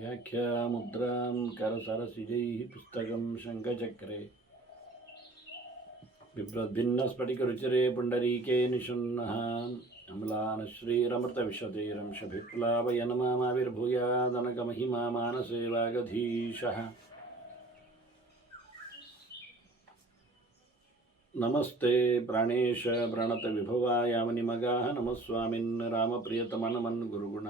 व्याख्यामुद्रां करसरसिजैः पुस्तकं शङ्खचक्रे बिभ्रद्भिन्नस्फटिकरुचिरे पुण्डरीके निषण्णः अम्लानश्रीरमृतविशदैरंशभिप्लावयन् मामाविर्भूयादनकमहिमा मानसे वागधीशः। नमस्ते प्राणेश प्रणतविभवाय मुनिमगाः नमः स्वामिन् रामप्रियतमनमन् गुरुगुण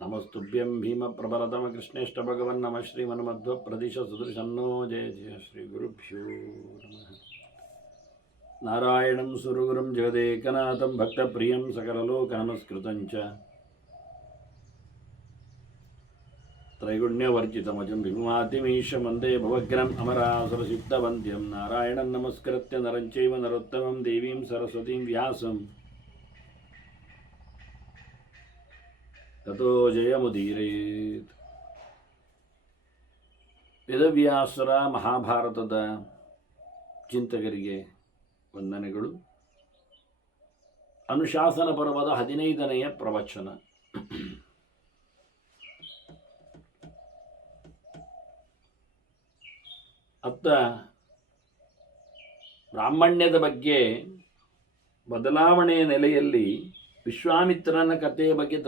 नमस्तुभ्यं भीमप्रबलतमकृष्णेष्टभगवन् नमः श्रीमन्मध्वप्रदिशसुदृशन्नो जय जय श्रीगुरुभ्यो नमः। नारायणं सुरगुरुं जगदेकनाथं भक्तप्रियं सकललोकनमस्कृतं च त्रैगुण्यवर्जितमजं विभुमातिमीशं वन्दे भवग्रम् अमरासुरसिद्धवन्द्यं नारायणं नमस्कृत्य नरं चैव नरोत्तमं देवीं सरस्वतीं व्यासं ततो जयमुदीरयेत्। ವೇದವ್ಯಾಸರ ಮಹಾಭಾರತದ ಚಿಂತಕರಿಗೆ ವಂದನೆಗಳು. ಅನುಶಾಸನ ಪರ್ವದ 15ನೆಯ ಪ್ರವಚನ. ಅತ್ತ ಬ್ರಾಹ್ಮಣ್ಯದ ಬಗ್ಗೆ ಬದಲಾವಣೆಯ ನೆಲೆಯಲ್ಲಿ ವಿಶ್ವಾಮಿತ್ರನ ಕಥೆಯ ಬಗ್ಗೆ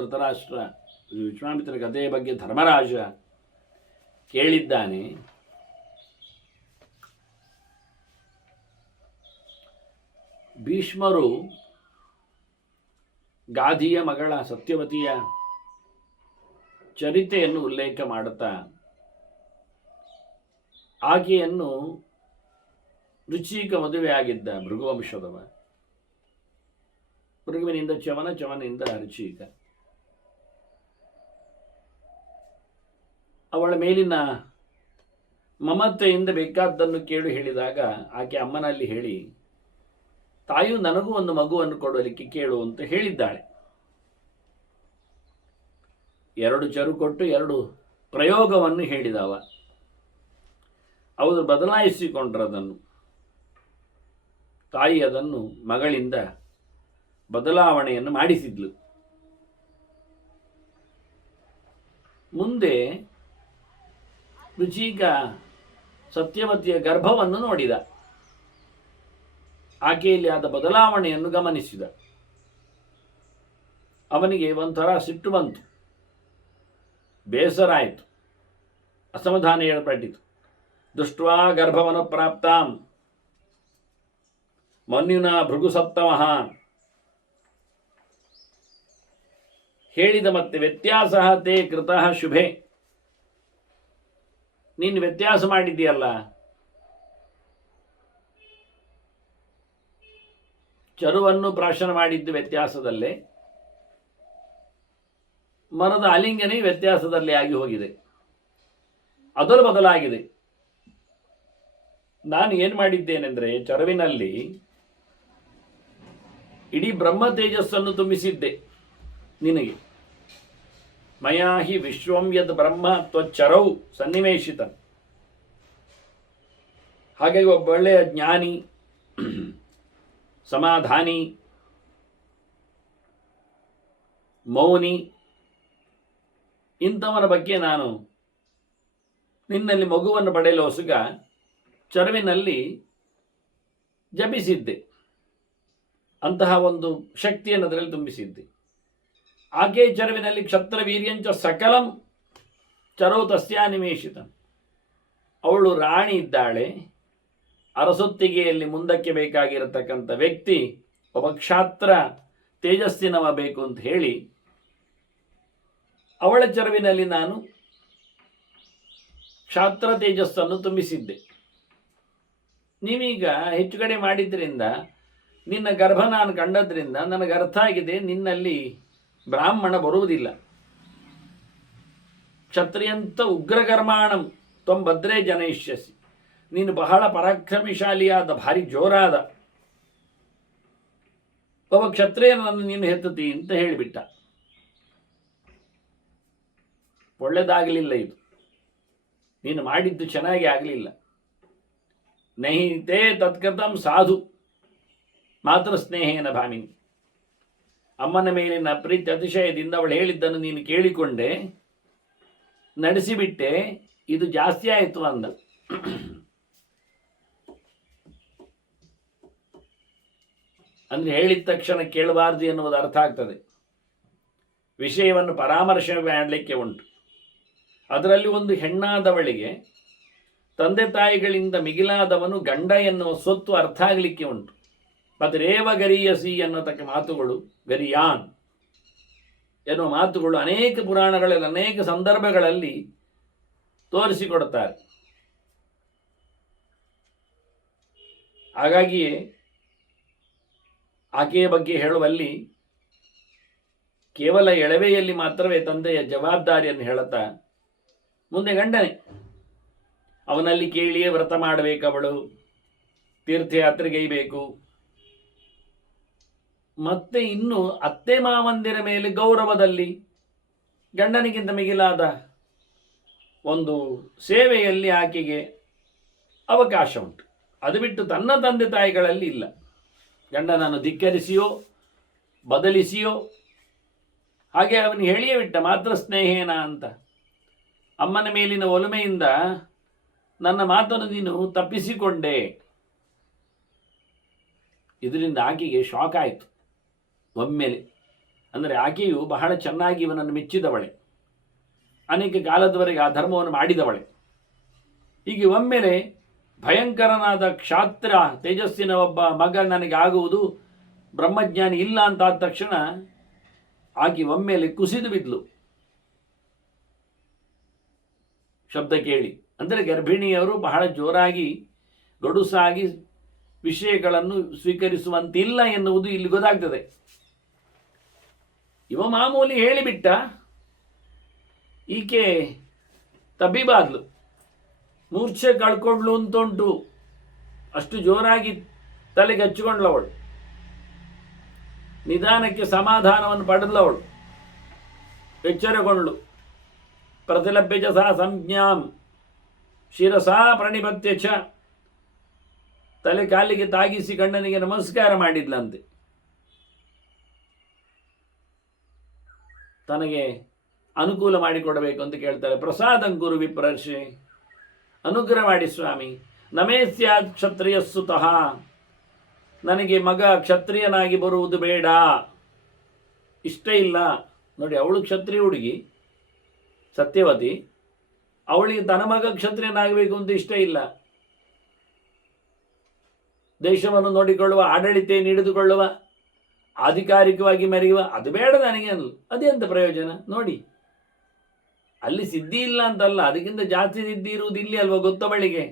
ವಿಶ್ವಾಮಿತ್ರನ ಕಥೆಯ ಬಗ್ಗೆ ಧರ್ಮರಾಜ ಕೇಳಿದ್ದಾನೆ. ಭೀಷ್ಮರು ಗಾಧಿಯ ಮಗಳ ಸತ್ಯವತಿಯ ಚರಿತೆಯನ್ನು ಉಲ್ಲೇಖ ಮಾಡುತ್ತಾ ಆಕೆಯನ್ನು ರುಚಿಕ ಮದುವೆಯಾಗಿದ್ದ ಭೃಗುವಂಶದವ. ಭೃಗುವಿನಿಂದ ಚವನ, ಚವನಿಂದ ರುಚಿಕ. ಅವಳ ಮೇಲಿನ ಮಮತೆಯಿಂದ ಬೇಕಾದ್ದನ್ನು ಕೇಳು ಹೇಳಿದಾಗ ಆಕೆ ಅಮ್ಮನಲ್ಲಿ ಹೇಳಿ, ತಾಯಿಯು ನನಗೂ ಒಂದು ಮಗುವನ್ನು ಕೊಡಲಿಕ್ಕೆ ಕೇಳು ಅಂತ ಹೇಳಿದ್ದಾಳೆ. 2 ಚರು ಕೊಟ್ಟು 2 ಪ್ರಯೋಗವನ್ನು ಹೇಳಿದವ. ಅವರು ಬದಲಾಯಿಸಿಕೊಂಡ್ರದನ್ನು. ತಾಯಿ ಅದನ್ನು ಮಗಳಿಂದ ಬದಲಾವಣೆಯನ್ನು ಮಾಡಿಸಿದ್ಲು. ಮುಂದೆ ರುಚಿಕ ಸತ್ಯವತಿಯ ಗರ್ಭವನ್ನು ನೋಡಿದ. ಆಕೆಯಲ್ಲಿ ಆದ ಬದಲಾವಣೆಯನ್ನು ಗಮನಿಸಿದ. ಅವನಿಗೆ ಒಂಥರ ಸಿಟ್ಟು ಬಂತು, ಬೇಸರ ಆಯಿತು, ಅಸಮಾಧಾನ ಏರ್ಪಟ್ಟಿತು. ದೃಷ್ಟ್ವಾ ಗರ್ಭವನ್ನು ಪ್ರಾಪ್ತಾಂ ಮನ್ಯುನ ಭೃಗುಸತ್ತಮಃ ಹೇಳಿದ. ಮತ್ತೆ ವ್ಯತ್ಯಾಸ ತೇ ಕೃತಃ ಶುಭೆ, ನೀನು ವ್ಯತ್ಯಾಸ ಮಾಡಿದ್ದೀಯಲ್ಲ, ಚರುವನ್ನು ಪ್ರಾಶನ ಮಾಡಿದ್ದು ವ್ಯತ್ಯಾಸದಲ್ಲೇ, ಮರದ ಆಲಿಂಗನೇ ವ್ಯತ್ಯಾಸದಲ್ಲಿ ಆಗಿ ಹೋಗಿದೆ, ಅದರ ಬದಲಾಗಿದೆ. ನಾನು ಏನು ಮಾಡಿದ್ದೇನೆಂದರೆ ಚರುವಿನಲ್ಲಿ ಇಡೀ ಬ್ರಹ್ಮ ತೇಜಸ್ಸನ್ನು ತುಂಬಿಸಿದ್ದೆ ನಿನಗೆ. ಮಯಾ ಹಿ ವಿಶ್ವಂ ಯದ್ ಬ್ರಹ್ಮ ತ್ವಚ್ಚರೌ ಸನ್ನಿವೇಶಿತ. ಹಾಗಾಗಿ ಒಬ್ಬ ಒಳ್ಳೆಯ ಜ್ಞಾನಿ, ಸಮಾಧಾನಿ, ಮೌನಿ ಇಂಥವನ ಬಗ್ಗೆ ನಾನು ನಿನ್ನಲ್ಲಿ ಮಗುವನ್ನು ಪಡೆಯಲು ಹೊಸಗ ಚರುವಿನಲ್ಲಿ ಜಪಿಸಿದ್ದೆ. ಅಂತಹ ಒಂದು ಶಕ್ತಿಯನ್ನು ಅದರಲ್ಲಿ ತುಂಬಿಸಿದ್ದೆ. ಆಕೆ ಚರುವಿನಲ್ಲಿ ಕ್ಷತ್ರ ವೀರ್ಯಂಚ ಸಕಲಂ ಚರೋ ತಸ್ಯಾನಿಮೇಷಿತ. ಅವಳು ರಾಣಿ ಇದ್ದಾಳೆ. ಅರಸೊತ್ತಿಗೆಯಲ್ಲಿ ಮುಂದಕ್ಕೆ ಬೇಕಾಗಿರತಕ್ಕಂಥ ವ್ಯಕ್ತಿ ಒಬ್ಬ ಕ್ಷಾತ್ರ ತೇಜಸ್ಸಿನವ ಬೇಕು ಅಂತ ಹೇಳಿ ಅವಳ ಚರುವಿನಲ್ಲಿ ನಾನು ಕ್ಷಾತ್ರ ತೇಜಸ್ಸನ್ನು ತುಂಬಿಸಿದ್ದೆ. ನೀವೀಗ ಹೆಚ್ಚು ಕಡೆ ಮಾಡಿದ್ರಿಂದ, ನಿನ್ನ ಗರ್ಭ ನಾನು ಕಂಡದ್ರಿಂದ ನನಗೆ ಅರ್ಥ ಆಗಿದೆ, ನಿನ್ನಲ್ಲಿ ಬ್ರಾಹ್ಮಣ ಬರುವುದಿಲ್ಲ. ಕ್ಷತ್ರಿಯಂತ ಉಗ್ರಕರ್ಮಾಣಂ ತ್ವಂ ಭದ್ರೇ ಜನಯಿಷ್ಯಸಿ. ನೀನು ಬಹಳ ಪರಾಕ್ರಮಶಾಲಿಯಾದ, ಭಾರಿ ಜೋರಾದ ಒಬ್ಬ ಕ್ಷತ್ರಿಯನನ್ನು ನೀನು ಹೆತ್ತತಿ ಅಂತ ಹೇಳಿಬಿಟ್ಟ. ಒಳ್ಳೆದಾಗಲಿಲ್ಲ ಇದು. ನೀನು ಮಾಡಿದ್ದು ಚೆನ್ನಾಗಿ ಆಗಲಿಲ್ಲ. ನಹಿ ತೇ ತತ್ಕೃತಂ ಸಾಧು ಮಾತೃ ಸ್ನೇಹೇನ ಭಾಮಿನಿ. ಅಮ್ಮನ ಮೇಲಿನ ಪ್ರೀತಿ ಅತಿಶಯದಿಂದ ಅವಳು ಹೇಳಿದ್ದನ್ನು ನೀನು ಕೇಳಿಕೊಂಡೆ, ನಡೆಸಿಬಿಟ್ಟೆ, ಇದು ಜಾಸ್ತಿ ಆಯಿತು ಅಂದ. ಅಂದ್ರೆ ಹೇಳಿದ ತಕ್ಷಣ ಕೇಳಬಾರ್ದು ಎನ್ನುವುದು ಅರ್ಥ ಆಗ್ತದೆ. ವಿಷಯವನ್ನು ಪರಾಮರ್ಶೆ ಮಾಡಲಿಕ್ಕೆ ಉಂಟು. ಅದರಲ್ಲಿ ಒಂದು ಹೆಣ್ಣಾದವಳಿಗೆ ತಂದೆ ತಾಯಿಗಳಿಂದ ಮಿಗಿಲಾದವನು ಗಂಡ ಎನ್ನುವ ಸ್ವತ್ತು ಅರ್ಥ ಆಗಲಿಕ್ಕೆ ಉಂಟು. ಮತ್ತು ರೇವ ಗರಿಯಸಿ ಎನ್ನತಕ್ಕ ಮಾತುಗಳು, ಗರಿಯಾನ್ ಎನ್ನುವ ಮಾತುಗಳು ಅನೇಕ ಪುರಾಣಗಳಲ್ಲಿ ಅನೇಕ ಸಂದರ್ಭಗಳಲ್ಲಿ ತೋರಿಸಿಕೊಡುತ್ತಾರೆ. ಹಾಗಾಗಿಯೇ ಆಕೆಯ ಬಗ್ಗೆ ಹೇಳುವಲ್ಲಿ ಕೇವಲ ಎಳವೆಯಲ್ಲಿ ಮಾತ್ರವೇ ತಂದೆಯ ಜವಾಬ್ದಾರಿಯನ್ನು ಹೇಳುತ್ತಾ, ಮುಂದೆ ಗಂಡನೇ ಅವನಲ್ಲಿ ಕೇಳಿಯೇ ವ್ರತ ಮಾಡಬೇಕವಳು, ತೀರ್ಥಯಾತ್ರೆಗೈಬೇಕು, ಮತ್ತೆ ಇನ್ನು ಅತ್ತೆ ಮಾವಂದಿರ ಮೇಲೆ ಗೌರವದಲ್ಲಿ ಗಂಡನಿಗಿಂತ ಮಿಗಿಲಾದ ಒಂದು ಸೇವೆಯಲ್ಲಿ ಆಕೆಗೆ ಅವಕಾಶ ಉಂಟು. ಅದು ಬಿಟ್ಟು ತನ್ನ ತಂದೆ ತಾಯಿಗಳಲ್ಲಿ ಇಲ್ಲ. ಗಂಡನನ್ನು ಧಿಕ್ಕರಿಸಿಯೋ ಬದಲಿಸಿಯೋ, ಹಾಗೆ ಅವನು ಹೇಳಿಯೇ ಬಿಟ್ಟ, ಮಾತ್ರ ಸ್ನೇಹೇನ ಅಂತ. ಅಮ್ಮನ ಮೇಲಿನ ಒಲುಮೆಯಿಂದ ನನ್ನ ಮಾತನ್ನು ನೀನು ತಪ್ಪಿಸಿಕೊಂಡೆ. ಇದರಿಂದ ಆಕೆಗೆ ಶಾಕ್ ಆಯಿತು ಒಮ್ಮೆಲೆ. ಅಂದರೆ ಆಕೆಯು ಬಹಳ ಚೆನ್ನಾಗಿ ಇವನನ್ನು ಮೆಚ್ಚಿದವಳೆ, ಅನೇಕ ಕಾಲದವರೆಗೆ ಆ ಧರ್ಮವನ್ನು ಮಾಡಿದವಳೆ. ಹೀಗೆ ಒಮ್ಮೆಲೆ ಭಯಂಕರನಾದ ಕ್ಷಾತ್ರ ತೇಜಸ್ಸಿನ ಒಬ್ಬ ಮಗ ನನಗೆ ಆಗುವುದು, ಬ್ರಹ್ಮಜ್ಞಾನಿ ಇಲ್ಲ ಅಂತಾದ ತಕ್ಷಣ ಆಕೆ ಒಮ್ಮೆಲೆ ಕುಸಿದು ಬಿದ್ಲು ಶಬ್ದ ಕೇಳಿ. ಅಂದರೆ ಗರ್ಭಿಣಿಯವರು ಬಹಳ ಜೋರಾಗಿ ಗಡುಸಾಗಿ ವಿಷಯಗಳನ್ನು ಸ್ವೀಕರಿಸುವಂತಿಲ್ಲ ಎನ್ನುವುದು ಇಲ್ಲಿ ಗೊತ್ತಾಗ್ತದೆ. ಇವ ಮಾಮೂಲಿ ಹೇಳಿಬಿಟ್ಟ, ಈಕೆ ತಬ್ಬಿಬಾದ್ಲು, ಮೂರ್ಛೆ ಕಳ್ಕೊಂಡ್ಲು ಅಂತುಂಟು, ಅಷ್ಟು ಜೋರಾಗಿ ತಲೆಗೆ ಹಚ್ಚಿಕೊಂಡ್ಲವಳು. ನಿಧಾನಕ್ಕೆ ಸಮಾಧಾನವನ್ನು ಪಡೆದವಳು, ಎಚ್ಚರಗೊಂಡ್ಳು. ಪ್ರತಿಲಭ್ಯ ಸಾ ಸಂಜ್ಞಾಂ ಶಿರಸಾ ಪ್ರಣಿಪತ್ಯ ಚ, ತಲೆ ಕಾಲಿಗೆ ತಾಗಿಸಿ ಗಂಡನಿಗೆ ನಮಸ್ಕಾರ ಮಾಡಿದ್ಲಂತೆ. ತನಗೆ ಅನುಕೂಲ ಮಾಡಿಕೊಡಬೇಕು ಅಂತ ಕೇಳ್ತಾರೆ. ಪ್ರಸಾದಂಕುರು ವಿಪ್ರರ್ಷೆ, ಅನುಗ್ರಹ ಮಾಡಿ ಸ್ವಾಮಿ. ನಮೇ ಸ್ಯಾತ್ ಕ್ಷತ್ರಿಯ ಸುತಃ, ನನಗೆ ಮಗ ಕ್ಷತ್ರಿಯನಾಗಿ ಬರುವುದು ಬೇಡ, ಇಷ್ಟ ಇಲ್ಲ. ನೋಡಿ, ಅವಳು ಕ್ಷತ್ರಿಯ ಹುಡುಗಿ ಸತ್ಯವತಿ, ಅವಳಿಗೆ ತನ್ನ ಮಗ ಕ್ಷತ್ರಿಯನಾಗಬೇಕು ಅಂತ ಇಷ್ಟ ಇಲ್ಲ. ದೇಶವನ್ನು ನೋಡಿಕೊಳ್ಳುವ, ಆಡಳಿತ ನೀಡಿದುಕೊಳ್ಳುವ, ಆಧಿಕಾರಿಕವಾಗಿ ಮೆರೆಯುವ, ಅದು ಬೇಡ ನನಗೆ ಅನ್ನಲು. ಅದೆಂತ ಪ್ರಯೋಜನ? ನೋಡಿ, ಅಲ್ಲಿ ಸಿದ್ಧಿ ಇಲ್ಲ ಅಂತಲ್ಲ, ಅದಕ್ಕಿಂತ ಜಾಸ್ತಿ ಸಿದ್ಧಿ ಇರುವುದು ಇಲ್ಲಿ ಅಲ್ವಾ ಗೊತ್ತವಳಿಗೆ.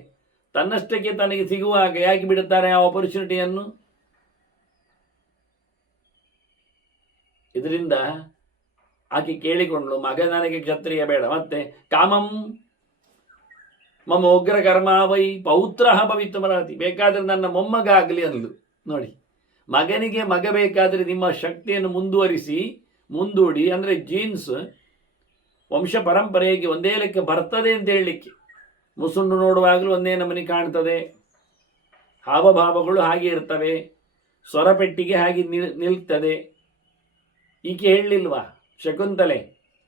ತನ್ನಷ್ಟಕ್ಕೆ ತನಗೆ ಸಿಗುವಾಗ ಯಾಕೆ ಬಿಡುತ್ತಾರೆ ಆ ಆಪರ್ಚುನಿಟಿಯನ್ನು? ಇದರಿಂದ ಆಕೆ ಕೇಳಿಕೊಂಡ್ಳು, ಮಗ ನನಗೆ ಕ್ಷತ್ರಿಯ ಬೇಡ. ಮತ್ತೆ ಕಾಮಂ ಮಮ ಉಗ್ರ ಕರ್ಮ ವೈ ಪೌತ್ರ ಭವಿತುಮರಾತಿ, ಬೇಕಾದ್ರೆ ನನ್ನ ಮೊಮ್ಮಗ ಆಗಲಿ ಅಂದ್ಲು. ನೋಡಿ, ಮಗನಿಗೆ ಮಗ ಬೇಕಾದರೆ ನಿಮ್ಮ ಶಕ್ತಿಯನ್ನು ಮುಂದೂಡಿ, ಅಂದರೆ ಜೀನ್ಸ್ ವಂಶ ಪರಂಪರೆಗೆ ಒಂದೇ ಲೆಕ್ಕ ಬರ್ತದೆ ಅಂತ ಹೇಳಲಿಕ್ಕೆ. ಮುಸುಂಡು ನೋಡುವಾಗಲೂ ಒಂದೇ ನಮನಿ ಕಾಣ್ತದೆ, ಹಾವಭಾವಗಳು ಹಾಗೆ ಇರ್ತವೆ, ಸ್ವರಪೆಟ್ಟಿಗೆ ಹಾಗೆ ನಿಲ್ತದೆ. ಈಕೆ ಹೇಳಲಿಲ್ವಾ ಶಕುಂತಲೆ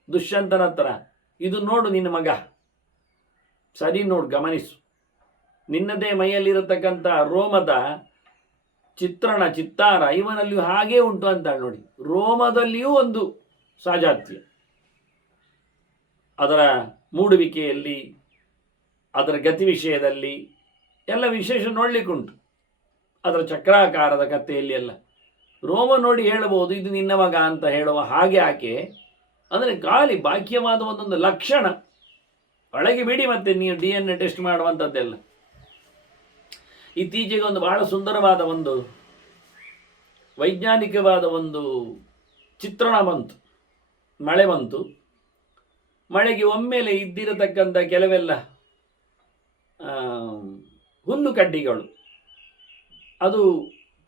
ದುಷ್ಯಂತನ ಹತ್ರ, ಇದು ನೋಡು ನಿನ್ನ ಮಗ, ಸರಿ ನೋಡು, ಗಮನಿಸು, ನಿನ್ನದೇ ಮೈಯಲ್ಲಿರತಕ್ಕಂಥ ರೋಮದ ಚಿತ್ತಾರ ಇವನಲ್ಲಿಯೂ ಹಾಗೇ ಉಂಟು ಅಂತ ನೋಡಿ. ರೋಮದಲ್ಲಿಯೂ ಒಂದು ಸಾಜಾತ್ಯ, ಅದರ ಮೂಡುವಿಕೆಯಲ್ಲಿ, ಅದರ ಗತಿ ವಿಷಯದಲ್ಲಿ ಎಲ್ಲ ವಿಶೇಷ ನೋಡಲಿಕ್ಕುಂಟು. ಅದರ ಚಕ್ರಾಕಾರದ ಕಥೆಯಲ್ಲಿ ಎಲ್ಲ ರೋಮ ನೋಡಿ ಹೇಳಬಹುದು ಇದು ನಿನ್ನ ಮಗ ಅಂತ ಹೇಳುವ ಹಾಗೆ ಆಕೆ. ಅಂದರೆ ಖಾಲಿ ಬಾಕ್ಯವಾದ ಒಂದೊಂದು ಲಕ್ಷಣ ಒಳಗೆ ಬಿಡಿ, ಮತ್ತೆ ನೀವು DNA ಟೆಸ್ಟ್ ಮಾಡುವಂಥದ್ದೆಲ್ಲ. ಇತ್ತೀಚೆಗೆ ಒಂದು ಬಹಳ ಸುಂದರವಾದ ಒಂದು ವೈಜ್ಞಾನಿಕವಾದ ಒಂದು ಚಿತ್ರಣ ಬಂತು. ಮಳೆ ಬಂತು, ಮಳೆಗೆ ಒಮ್ಮೆಲೆ ಇದ್ದಿರತಕ್ಕಂಥ ಕೆಲವೆಲ್ಲ ಹುಲ್ಲು ಕಡ್ಡಿಗಳು ಅದು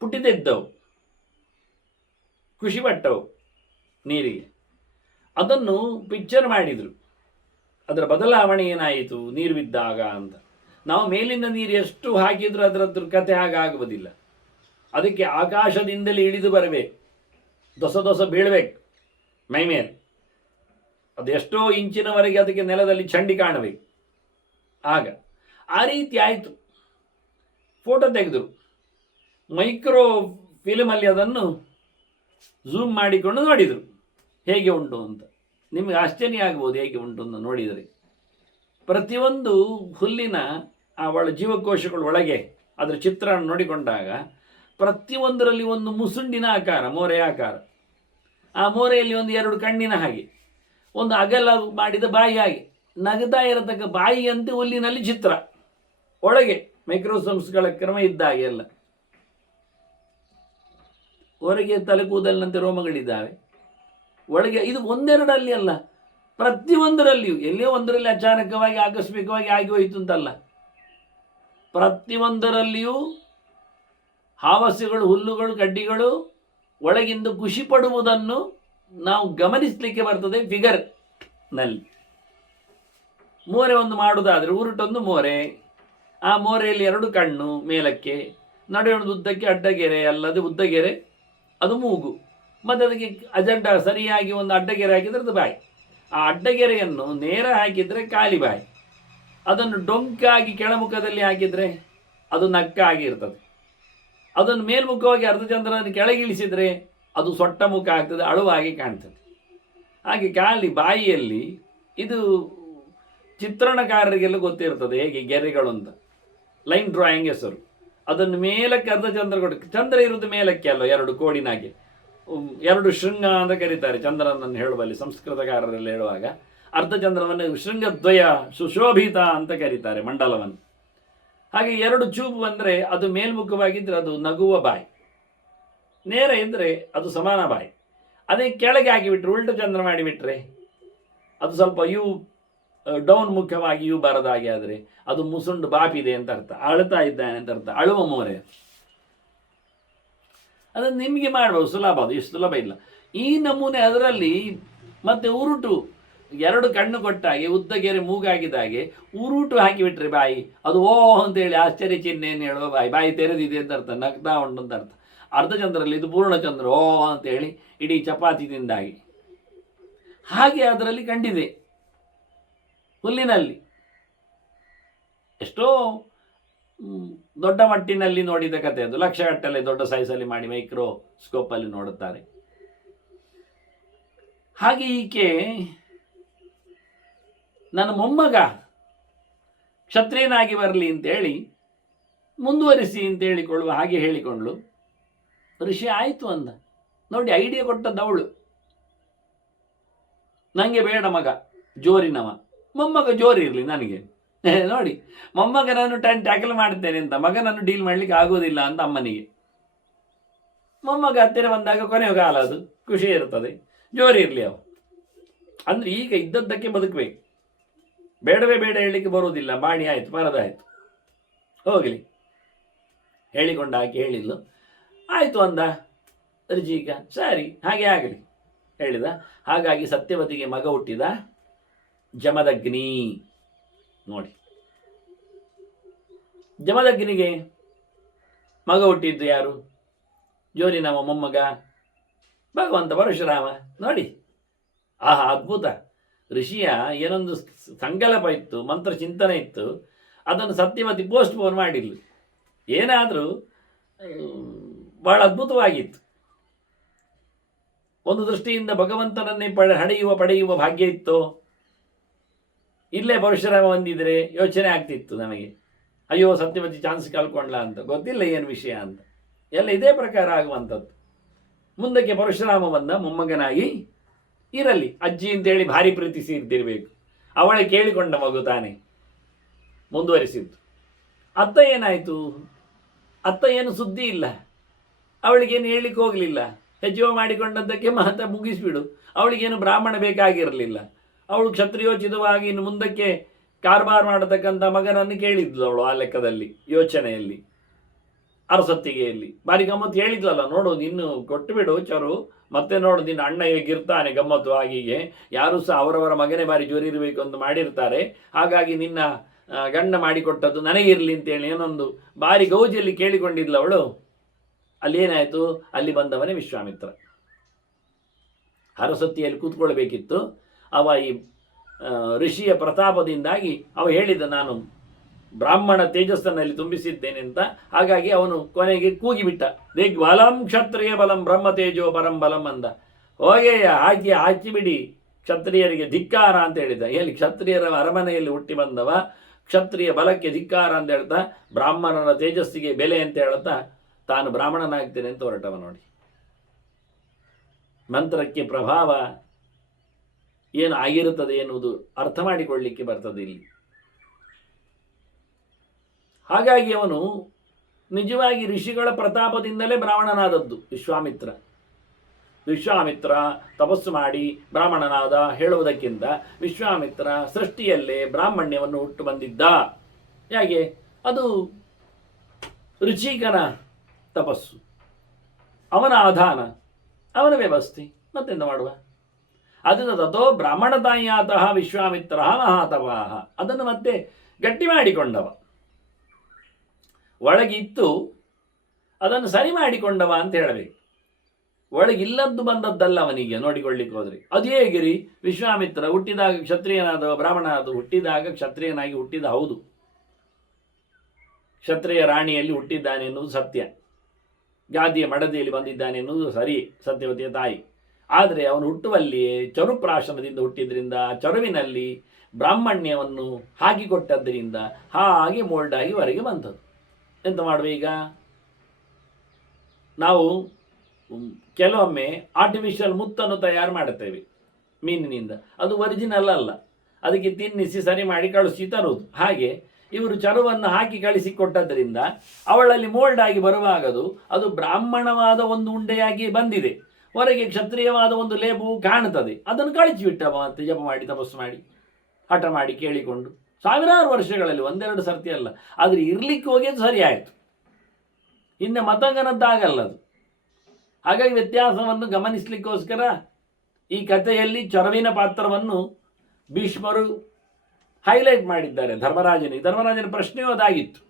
ಪುಟಿದೆದ್ದವು, ಖುಷಿಪಟ್ಟವು ನೀರಿಗೆ. ಅದನ್ನು ಪಿಕ್ಚರ್ ಮಾಡಿದರು, ಅದರ ಬದಲಾವಣೆ ಏನಾಯಿತು ನೀರು ಬಿದ್ದಾಗ ಅಂತ. ನಾವು ಮೇಲಿಂದ ನೀರು ಎಷ್ಟು ಹಾಕಿದರೂ ಅದರದ್ದು ಕತೆ ಹಾಗಾಗುವುದಿಲ್ಲ. ಅದಕ್ಕೆ ಆಕಾಶದಿಂದಲೇ ಇಳಿದು ಬರಬೇಕು. ದೊಸ ದೊಸ ಬೀಳಬೇಕು ಮೈ ಮೇಲೆ, ಅದು ಎಷ್ಟೋ ಇಂಚಿನವರೆಗೆ ಅದಕ್ಕೆ ನೆಲದಲ್ಲಿ ಚಂಡಿ ಕಾಣಬೇಕು. ಆಗ ಆ ರೀತಿ ಆಯಿತು. ಫೋಟೋ ತೆಗೆದರು, ಮೈಕ್ರೋ ಫಿಲ್ಮಲ್ಲಿ ಅದನ್ನು ಝೂಮ್ ಮಾಡಿಕೊಂಡು ನೋಡಿದರು ಹೇಗೆ ಉಂಟು ಅಂತ. ನಿಮಗೆ ಆಶ್ಚರ್ಯ ಆಗ್ಬೋದು ಹೇಗೆ ಉಂಟು ಅಂತ ನೋಡಿದರೆ. ಪ್ರತಿಯೊಂದು ಹುಲ್ಲಿನ ಅವಳ ಜೀವಕೋಶಗಳ ಒಳಗೆ ಅದರ ಚಿತ್ರ ನೋಡಿಕೊಂಡಾಗ ಪ್ರತಿಯೊಂದರಲ್ಲಿ ಒಂದು ಮುಸುಂಡಿನ ಆಕಾರ, ಮೋರೆಯ ಆಕಾರ, ಆ ಮೋರೆಯಲ್ಲಿ ಒಂದು 2 ಕಣ್ಣಿನ ಹಾಗೆ, ಒಂದು ಅಗಲ ಮಾಡಿದ ಬಾಯಿ ಹಾಗೆ, ನಗದ ಇರತಕ್ಕ ಬಾಯಿಯಂತೆ ಹುಲ್ಲಿನಲ್ಲಿ ಚಿತ್ರ, ಒಳಗೆ ಮೈಕ್ರೋಸೋಮ್ಸ್ಗಳ ಕ್ರಮ ಇದ್ದಾಗೆ ಎಲ್ಲ. ಹೊರಗೆ ತಲೆ ಕೂದಲಿನಂತೆ ರೋಮಗಳಿದ್ದಾವೆ, ಒಳಗೆ. ಇದು ಒಂದೆರಡಲ್ಲಿ ಅಲ್ಲ, ಪ್ರತಿಯೊಂದರಲ್ಲಿಯೂ. ಎಲ್ಲೋ ಒಂದರಲ್ಲಿ ಅಚಾನಕವಾಗಿ ಆಕಸ್ಮಿಕವಾಗಿ ಆಗಿ ಹೋಯಿತು ಅಂತಲ್ಲ, ಪ್ರತಿಯೊಂದರಲ್ಲಿಯೂ ಹಾವಸ್ಯಗಳು, ಹುಲ್ಲುಗಳು, ಕಡ್ಡಿಗಳು ಒಳಗಿಂದ ಖುಷಿ ಪಡುವುದನ್ನು ನಾವು ಗಮನಿಸಲಿಕ್ಕೆ ಬರ್ತದೆ ಫಿಗರ್ನಲ್ಲಿ. ಮೋರೆ ಒಂದು ಮಾಡುವುದಾದರೆ ಉರುಟೊಂದು ಮೋರೆ, ಆ ಮೋರೆಯಲ್ಲಿ 2 ಕಣ್ಣು ಮೇಲಕ್ಕೆ, ನಡೆಯೊಂದು ಉದ್ದಕ್ಕೆ ಅಡ್ಡಗೆರೆ, ಅಲ್ಲದೆ ಉದ್ದಗೆರೆ, ಅದು ಮೂಗು, ಮತ್ತು ಅದಕ್ಕೆ ಅಜೆಂಡ ಸರಿಯಾಗಿ ಒಂದು ಅಡ್ಡಗೆರೆ ಹಾಕಿದರೆ ಅದು ಬಾಯಿ. ಆ ಅಡ್ಡಗೆರೆಯನ್ನು ನೇರ ಹಾಕಿದರೆ ಖಾಲಿ ಬಾಯಿ, ಅದನ್ನು ಡೊಂಕಾಗಿ ಕೆಳಮುಖದಲ್ಲಿ ಹಾಕಿದರೆ ಅದು ನಕ್ಕಾಗಿ ಇರ್ತದೆ. ಅದನ್ನು ಮೇಲ್ಮುಖವಾಗಿ ಅರ್ಧಚಂದ್ರನ ಕೆಳಗಿಳಿಸಿದರೆ ಅದು ಸೊಟ್ಟ ಮುಖ ಆಗ್ತದೆ, ಅಳುವಾಗಿ ಕಾಣ್ತದೆ. ಹಾಗೆ ಖಾಲಿ ಬಾಯಿಯಲ್ಲಿ ಇದು ಚಿತ್ರಣಕಾರರಿಗೆಲ್ಲ ಗೊತ್ತಿರ್ತದೆ ಹೇಗೆ ಗೆರೆಗಳು ಅಂತ. ಲೈನ್ ಡ್ರಾಯಿಂಗ್ ಹೆಸರು. ಅದನ್ನು ಮೇಲಕ್ಕೆ ಅರ್ಧಚಂದ್ರ ಕೊಟ್ಟು, ಚಂದ್ರ ಇರುವುದು ಮೇಲಕ್ಕೆ ಅಲ್ಲ, 2 ಕೋಡಿನಾಗೆ, 2 ಶೃಂಗ ಅಂತ ಕರೀತಾರೆ ಚಂದ್ರನನ್ನು ಹೇಳುವಲ್ಲಿ. ಸಂಸ್ಕೃತಕಾರರೆಲ್ಲ ಹೇಳುವಾಗ ಅರ್ಧಚಂದ್ರವನ್ನು ಶೃಂಗದ್ವಯ ಸುಶೋಭಿತ ಅಂತ ಕರೀತಾರೆ ಮಂಡಲವನ್ನು. ಹಾಗೆ 2 ಚೂಪು ಬಂದರೆ ಅದು ಮೇಲ್ಮುಖವಾಗಿದ್ದರೆ ಅದು ನಗುವ ಬಾಯಿ, ನೇರ ಇದ್ದರೆ ಅದು ಸಮಾನ ಬಾಯಿ. ಅದೇ ಕೆಳಗೆ ಹಾಕಿಬಿಟ್ರೆ, ಉಲ್ಟ ಚಂದ್ರ ಮಾಡಿಬಿಟ್ರೆ, ಅದು ಸ್ವಲ್ಪ ಡೌನ್ ಮುಖ್ಯವಾಗಿ ಬರದ ಹಾಗೆ ಆದರೆ ಅದು ಮುಸುಂಡು ಬಾಪಿದೆ ಅಂತ ಅರ್ಥ, ಅಳ್ತಾ ಇದ್ದಾನೆ ಅಂತ ಅರ್ಥ, ಅಳುವ ಮೋರೆ. ಅದನ್ನು ನಿಮಗೆ ಮಾಡ್ಬೋದು, ಸುಲಭ. ಅದು ಇಷ್ಟು ಸುಲಭ ಇಲ್ಲ. ಈ ನಮೂನೆ ಅದರಲ್ಲಿ ಮತ್ತೆ ಉರುಟು, 2 ಕಣ್ಣು ಕೊಟ್ಟಾಗೆ, ಉದ್ದಗೆರೆ ಮೂಗಾಗಿದ್ದಾಗೆ ಉರುಟು ಹಾಕಿಬಿಟ್ರೆ ಬಾಯಿ, ಅದು ಓ ಅಂತೇಳಿ ಆಶ್ಚರ್ಯ ಚಿಹ್ನೆಯನ್ನು ಹೇಳುವ ಬಾಯಿ, ಬಾಯಿ ತೆರೆದಿದೆ ಅಂತ ಅರ್ಥ, ನಗ್ತಾ ಉಂಟು ಅಂತ ಅರ್ಥ. ಅರ್ಧಚಂದ್ರಲ್ಲಿ ಇದು ಪೂರ್ಣಚಂದ್ರ, ಓ ಅಂತೇಳಿ ಇಡೀ ಚಪಾತಿ ತಿಂದಾಗಿ. ಹಾಗೆ ಅದರಲ್ಲಿ ಕಂಡಿದೆ ಹುಲ್ಲಿನಲ್ಲಿ. ಎಷ್ಟೋ ದೊಡ್ಡ ಮಟ್ಟಿನಲ್ಲಿ ನೋಡಿದ ಕತೆ ಅದು, ಲಕ್ಷಗಟ್ಟಲೆ ದೊಡ್ಡ ಸೈಜಲ್ಲಿ ಮಾಡಿ ಮೈಕ್ರೋಸ್ಕೋಪಲ್ಲಿ ನೋಡುತ್ತಾರೆ. ಹಾಗೆ ಈಕೆ ನನ್ನ ಮೊಮ್ಮಗ ಕ್ಷತ್ರಿಯನಾಗಿ ಬರಲಿ ಅಂತೇಳಿ ಮುಂದುವರಿಸಿ ಅಂತೇಳಿಕೊಳ್ಳುವ ಹಾಗೆ ಹೇಳಿಕೊಂಡ್ಳು. ಋಷಿ ಆಯಿತು ಅಂದ. ನೋಡಿ, ಐಡಿಯಾ ಕೊಟ್ಟದ್ದು ಅವಳು. ನನಗೆ ಬೇಡ ಮಗ ಜೋರಿನವ, ಮೊಮ್ಮಗ ಜೋರಿ ಇರಲಿ ನನಗೆ. ನೋಡಿ, ಮೊಮ್ಮಗನನ್ನು ಟ್ಯಾಕಲ್ ಮಾಡ್ತೇನೆ ಅಂತ, ಮಗನನ್ನು ಡೀಲ್ ಮಾಡಲಿಕ್ಕೆ ಆಗೋದಿಲ್ಲ ಅಂತ ಅಮ್ಮನಿಗೆ. ಮೊಮ್ಮಗ ಹತ್ತಿರ ಬಂದಾಗ ಕೊನೆಯ ಕಾಲ ಅದು ಖುಷಿ ಇರ್ತದೆ, ಜೋರಿ ಇರಲಿ ಅವ. ಅಂದರೆ ಈಗ ಇದ್ದದ್ದಕ್ಕೆ ಬದುಕಬೇಕು, ಬೇಡವೇ ಬೇಡ ಹೇಳಲಿಕ್ಕೆ ಬರುವುದಿಲ್ಲ. ಬಾಣಿ ಆಯಿತು, ಪರದಾಯಿತು, ಹೋಗಲಿ ಹೇಳಿಕೊಂಡ ಹಾಕಿ ಹೇಳಿದ್ಲು. ಆಯಿತು ಅಂದ ಋಷಿಕ. ಸರಿ, ಹಾಗೆ ಆಗಲಿ ಹೇಳಿದ. ಹಾಗಾಗಿ ಸತ್ಯವತಿಗೆ ಮಗ ಹುಟ್ಟಿದ, ಜಮದಗ್ನಿ. ನೋಡಿ, ಜಮದಗ್ನಿಗೆ ಮಗ ಹುಟ್ಟಿದ್ದು ಯಾರು? ಜೋರಿನವ ಮೊಮ್ಮಗ ಭಗವಂತ ಪರಶುರಾಮ. ನೋಡಿ, ಆಹಾ ಅದ್ಭುತ. ಋಷಿಯ ಏನೊಂದು ಸಂಕಲ್ಪ ಇತ್ತು, ಮಂತ್ರ ಚಿಂತನೆ ಇತ್ತು, ಅದನ್ನು ಸತ್ಯವತಿ ಪೋಸ್ಟ್ ಪೋನ್ ಮಾಡಿಲ್ಲ. ಏನಾದರೂ ಬಹಳ ಅದ್ಭುತವಾಗಿತ್ತು. ಒಂದು ದೃಷ್ಟಿಯಿಂದ ಭಗವಂತನನ್ನೇ ಪಡೆಯುವ ಭಾಗ್ಯ ಇತ್ತು. ಇಲ್ಲೇ ಪರಶುರಾಮ ಬಂದಿದ್ರೆ ಯೋಚನೆ ಆಗ್ತಿತ್ತು ನಮಗೆ, ಅಯ್ಯೋ ಸತ್ಯವತಿ ಚಾನ್ಸ್ ಕಳ್ಕೊಂಡ್ಲ ಅಂತ, ಗೊತ್ತಿಲ್ಲ ಏನು ವಿಷಯ ಅಂತ. ಎಲ್ಲ ಇದೇ ಪ್ರಕಾರ ಆಗುವಂಥದ್ದು. ಮುಂದಕ್ಕೆ ಪರಶುರಾಮ ಬಂದ, ಮೊಮ್ಮಗನಾಗಿ ಇರಲಿ, ಅಜ್ಜಿ ಅಂತೇಳಿ ಭಾರಿ ಪ್ರೀತಿಸಿ ಇರ್ತಿರ್ಬೇಕು. ಅವಳೆ ಕೇಳಿಕೊಂಡ ಮಗು ತಾನೆ, ಮುಂದುವರಿಸಿದ್ದು. ಅತ್ತ ಏನಾಯಿತು? ಅತ್ತ ಏನು ಸುದ್ದಿ ಇಲ್ಲ, ಅವಳಿಗೇನು ಹೇಳಲಿಕ್ಕೆ ಹೋಗಲಿಲ್ಲ. ಹೆಜ್ಜೆ ಮಾಡಿಕೊಂಡದ್ದಕ್ಕೆ ಮಾತ ಮುಗಿಸ್ಬಿಡು. ಅವಳಿಗೇನು ಬ್ರಾಹ್ಮಣ ಬೇಕಾಗಿರಲಿಲ್ಲ. ಅವಳು ಕ್ಷತ್ರಿಯೋಚಿತವಾಗಿ ಇನ್ನು ಮುಂದಕ್ಕೆ ಕಾರ್ಬಾರ್ ಮಾಡತಕ್ಕಂಥ ಮಗನನ್ನು ಕೇಳಿದ್ಲು ಅವಳು. ಆ ಲೆಕ್ಕದಲ್ಲಿ ಯೋಚನೆಯಲ್ಲಿ ಅರಸತ್ತಿಗೆಯಲ್ಲಿ ಭಾರಿ ಗಮ್ಮತ್ತು ಹೇಳಿದ್ಲಲ್ಲ, ನೋಡು ನಿನ್ನು ಕೊಟ್ಟು ಬಿಡು ಚರು, ಮತ್ತೆ ನೋಡು ನಿನ್ನ ಅಣ್ಣ ಹೇಗಿರ್ತಾನೆ ಗಮ್ಮತ್ತು. ಹಾಗೀಗೆ ಯಾರು ಸಹ ಅವರವರ ಮಗನೇ ಬಾರಿ ಜೋರಿ ಇರಬೇಕು ಅಂತ ಮಾಡಿರ್ತಾರೆ. ಹಾಗಾಗಿ ನಿನ್ನ ಗಂಡ ಮಾಡಿಕೊಟ್ಟದ್ದು ನನಗಿರಲಿ ಅಂತೇಳಿ ಏನೊಂದು ಬಾರಿ ಗೌಜಿಯಲ್ಲಿ ಕೇಳಿಕೊಂಡಿದ್ಲು ಅವಳು. ಅಲ್ಲಿ ಏನಾಯಿತು? ಅಲ್ಲಿ ಬಂದವನೇ ವಿಶ್ವಾಮಿತ್ರ. ಹರಸತಿಯಲ್ಲಿ ಕೂತ್ಕೊಳ್ಬೇಕಿತ್ತು. ಅವ ಈ ಋಷಿಯ ಪ್ರತಾಪದಿಂದಾಗಿ ಅವ ಹೇಳಿದ, ನಾನು ಬ್ರಾಹ್ಮಣ ತೇಜಸ್ಸನ್ನಲ್ಲಿ ತುಂಬಿಸಿದ್ದೇನೆ ಅಂತ. ಹಾಗಾಗಿ ಅವನು ಕೊನೆಗೆ ಕೂಗಿಬಿಟ್ಟ, ದಿಗ್ಬಲಂ ಕ್ಷತ್ರಿಯ ಬಲಂ ಬ್ರಹ್ಮ ತೇಜೋ ಪರಂ ಬಲಂ ಅಂದ. ಹೋಗೆಯ ಹಾಕಿಬಿಡಿ ಕ್ಷತ್ರಿಯರಿಗೆ ಧಿಕ್ಕಾರ ಅಂತ ಹೇಳಿದ. ಎಲ್ಲಿ ಕ್ಷತ್ರಿಯರ ಅರಮನೆಯಲ್ಲಿ ಹುಟ್ಟಿ ಬಂದವ, ಕ್ಷತ್ರಿಯ ಬಲಕ್ಕೆ ಧಿಕ್ಕಾರ ಅಂತ ಹೇಳ್ತಾ, ಬ್ರಾಹ್ಮಣನ ತೇಜಸ್ಸಿಗೆ ಬೆಲೆ ಅಂತ ಹೇಳ್ತಾ ತಾನು ಬ್ರಾಹ್ಮಣನಾಗ್ತೇನೆ ಅಂತ ಹೊರಟವ. ನೋಡಿ, ಮಂತ್ರಕ್ಕೆ ಪ್ರಭಾವ ಏನು ಆಗಿರುತ್ತದೆ ಎನ್ನುವುದು ಅರ್ಥ ಮಾಡಿಕೊಳ್ಳಲಿಕ್ಕೆ ಬರ್ತದೆ ಇಲ್ಲಿ. ಹಾಗಾಗಿ ಅವನು ನಿಜವಾಗಿ ಋಷಿಗಳ ಪ್ರತಾಪದಿಂದಲೇ ಬ್ರಾಹ್ಮಣನಾದದ್ದು. ವಿಶ್ವಾಮಿತ್ರ ತಪಸ್ಸು ಮಾಡಿ ಬ್ರಾಹ್ಮಣನಾದ ಹೇಳುವುದಕ್ಕಿಂತ ವಿಶ್ವಾಮಿತ್ರ ಸೃಷ್ಟಿಯಲ್ಲೇ ಬ್ರಾಹ್ಮಣ್ಯವನ್ನು ಹುಟ್ಟು ಬಂದಿದ್ದ. ಹೇಗೆ? ಅದು ಋಷಿಕನ ತಪಸ್ಸು, ಅವನ ಆಧಾನ, ಅವನ ವ್ಯವಸ್ಥೆ, ಮತ್ತೆಂತ ಮಾಡುವ. ಅದನ್ನು ತಥೋ ಬ್ರಾಹ್ಮಣತಾಯಿಯಾತಃ ವಿಶ್ವಾಮಿತ್ರ ಮಹಾತಪಾಹ, ಅದನ್ನು ಮತ್ತೆ ಗಟ್ಟಿ ಮಾಡಿಕೊಂಡವ, ಒಳಗಿತ್ತು ಅದನ್ನು ಸರಿ ಮಾಡಿಕೊಂಡವ ಅಂತ ಹೇಳಬೇಕು. ಒಳಗಿಲ್ಲದ್ದು ಬಂದದ್ದಲ್ಲ ಅವನಿಗೆ ನೋಡಿಕೊಳ್ಳಿಕ್ಕೆ ಹೋದರೆ. ಅದು ಹೇಗಿರಿ? ವಿಶ್ವಾಮಿತ್ರ ಹುಟ್ಟಿದಾಗ ಕ್ಷತ್ರಿಯನಾದವ, ಬ್ರಾಹ್ಮಣನಾದ, ಹುಟ್ಟಿದಾಗ ಕ್ಷತ್ರಿಯನಾಗಿ ಹುಟ್ಟಿದ, ಹೌದು, ಕ್ಷತ್ರಿಯ ರಾಣಿಯಲ್ಲಿ ಹುಟ್ಟಿದ್ದಾನೆ ಎನ್ನುವುದು ಸತ್ಯ, ಗಾದಿಯ ಮಡದಿಯಲ್ಲಿ ಬಂದಿದ್ದಾನೆ ಎನ್ನುವುದು ಸರಿ, ಸತ್ಯವತಿಯ ತಾಯಿ. ಆದರೆ ಅವನು ಹುಟ್ಟುವಲ್ಲಿಯೇ ಚರುಪ್ರಾಶನದಿಂದ ಹುಟ್ಟಿದ್ರಿಂದ ಚರುವಿನಲ್ಲಿ ಬ್ರಾಹ್ಮಣ್ಯವನ್ನು ಹಾಕಿಕೊಟ್ಟದ್ದರಿಂದ ಹಾಗೆ ಮೋಲ್ಡ್ ಆಗಿ ಹೊರಗೆ ಬಂದದ್ದು. ಎಂತ ಮಾಡುವ ಈಗ? ನಾವು ಕೆಲವೊಮ್ಮೆ ಆರ್ಟಿಫಿಷಿಯಲ್ ಮುತ್ತನ್ನು ತಯಾರು ಮಾಡುತ್ತೇವೆ ಮೀನಿನಿಂದ, ಅದು ಒರಿಜಿನಲ್ ಅಲ್ಲ, ಅದಕ್ಕೆ ತಿನ್ನಿಸಿ ಸರಿ ಮಾಡಿ ಕಳಿಸಿ ತರುವುದು. ಹಾಗೆ ಇವರು ಚರುವನ್ನು ಹಾಕಿ ಕಳಿಸಿಕೊಟ್ಟದ್ದರಿಂದ ಅವಳಲ್ಲಿ ಮೋಲ್ಡ್ ಆಗಿ ಬರುವಾಗದು ಅದು ಬ್ರಾಹ್ಮಣವಾದ ಒಂದು ಉಂಡೆಯಾಗಿ ಬಂದಿದೆ, ಹೊರಗೆ ಕ್ಷತ್ರಿಯವಾದ ಒಂದು ಲೇಪವು ಕಾಣುತ್ತದೆ. ಅದನ್ನು ಕಳಿಸಿಬಿಟ್ಟ ಮತ್ತೆ ಜಪ ಮಾಡಿ ತಪಸ್ಸು ಮಾಡಿ ಹಠ ಮಾಡಿ ಕೇಳಿಕೊಂಡು ಸಾವಿರಾರು ವರ್ಷಗಳಲ್ಲಿ, ಒಂದೆರಡು ಸರ್ತಿ ಅಲ್ಲ. ಆದರೆ ಇರ್ಲಿಕ್ಕೆ ಹೋಗಿದ್ದು ಸರಿ ಆಯಿತು. ಹಿಂದೆ ಮತಂಗನದ್ದಾಗಲ್ಲ ಅದು. ಹಾಗಾಗಿ ವ್ಯತ್ಯಾಸವನ್ನು ಗಮನಿಸಲಿಕ್ಕೋಸ್ಕರ ಈ ಕಥೆಯಲ್ಲಿ ಚರವಿನ ಪಾತ್ರವನ್ನು ಭೀಷ್ಮರು ಹೈಲೈಟ್ ಮಾಡಿದ್ದಾರೆ ಧರ್ಮರಾಜನ ಪ್ರಶ್ನೆಯೂ ಅದಾಗಿತ್ತು,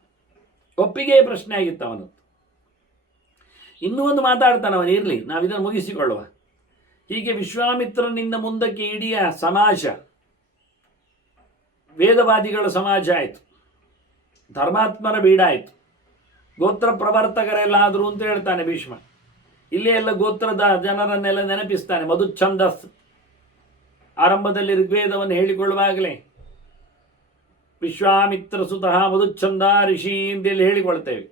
ಒಪ್ಪಿಗೆ ಪ್ರಶ್ನೆ ಆಗಿತ್ತು ಅವನದ್ದು. ಇನ್ನೂ ಒಂದು ಮಾತಾಡ್ತಾನೆ ಅವನು, ಇರಲಿ, ನಾವಿದನ್ನು ಮುಗಿಸಿಕೊಳ್ಳುವ. ಹೀಗೆ ವಿಶ್ವಾಮಿತ್ರನಿಂದ ಮುಂದಕ್ಕೆ ಇಡೀ ಸಮಾಜ ವೇದವಾದಿಗಳ ಸಮಾಜ ಆಯಿತು, ಧರ್ಮಾತ್ಮರ ಬೀಡಾಯಿತು, ಗೋತ್ರ ಪ್ರವರ್ತಕರೆಲ್ಲಾದರೂ ಅಂತ ಹೇಳ್ತಾನೆ ಭೀಷ್ಮ. ಇಲ್ಲೇ ಎಲ್ಲ ಗೋತ್ರದ ಜನರನ್ನೆಲ್ಲ ನೆನಪಿಸ್ತಾನೆ. ಮಧುಚ್ಛಂದಸ್ ಆರಂಭದಲ್ಲಿ ಋಗ್ವೇದವನ್ನು ಹೇಳಿಕೊಳ್ಳುವಾಗಲೇ ವಿಶ್ವಾಮಿತ್ರ ಸುತಃ ಮಧುಚ್ಛಂದ ಋಷಿ ಅಂತೇಳಿ ಹೇಳಿಕೊಳ್ತೇವೆ.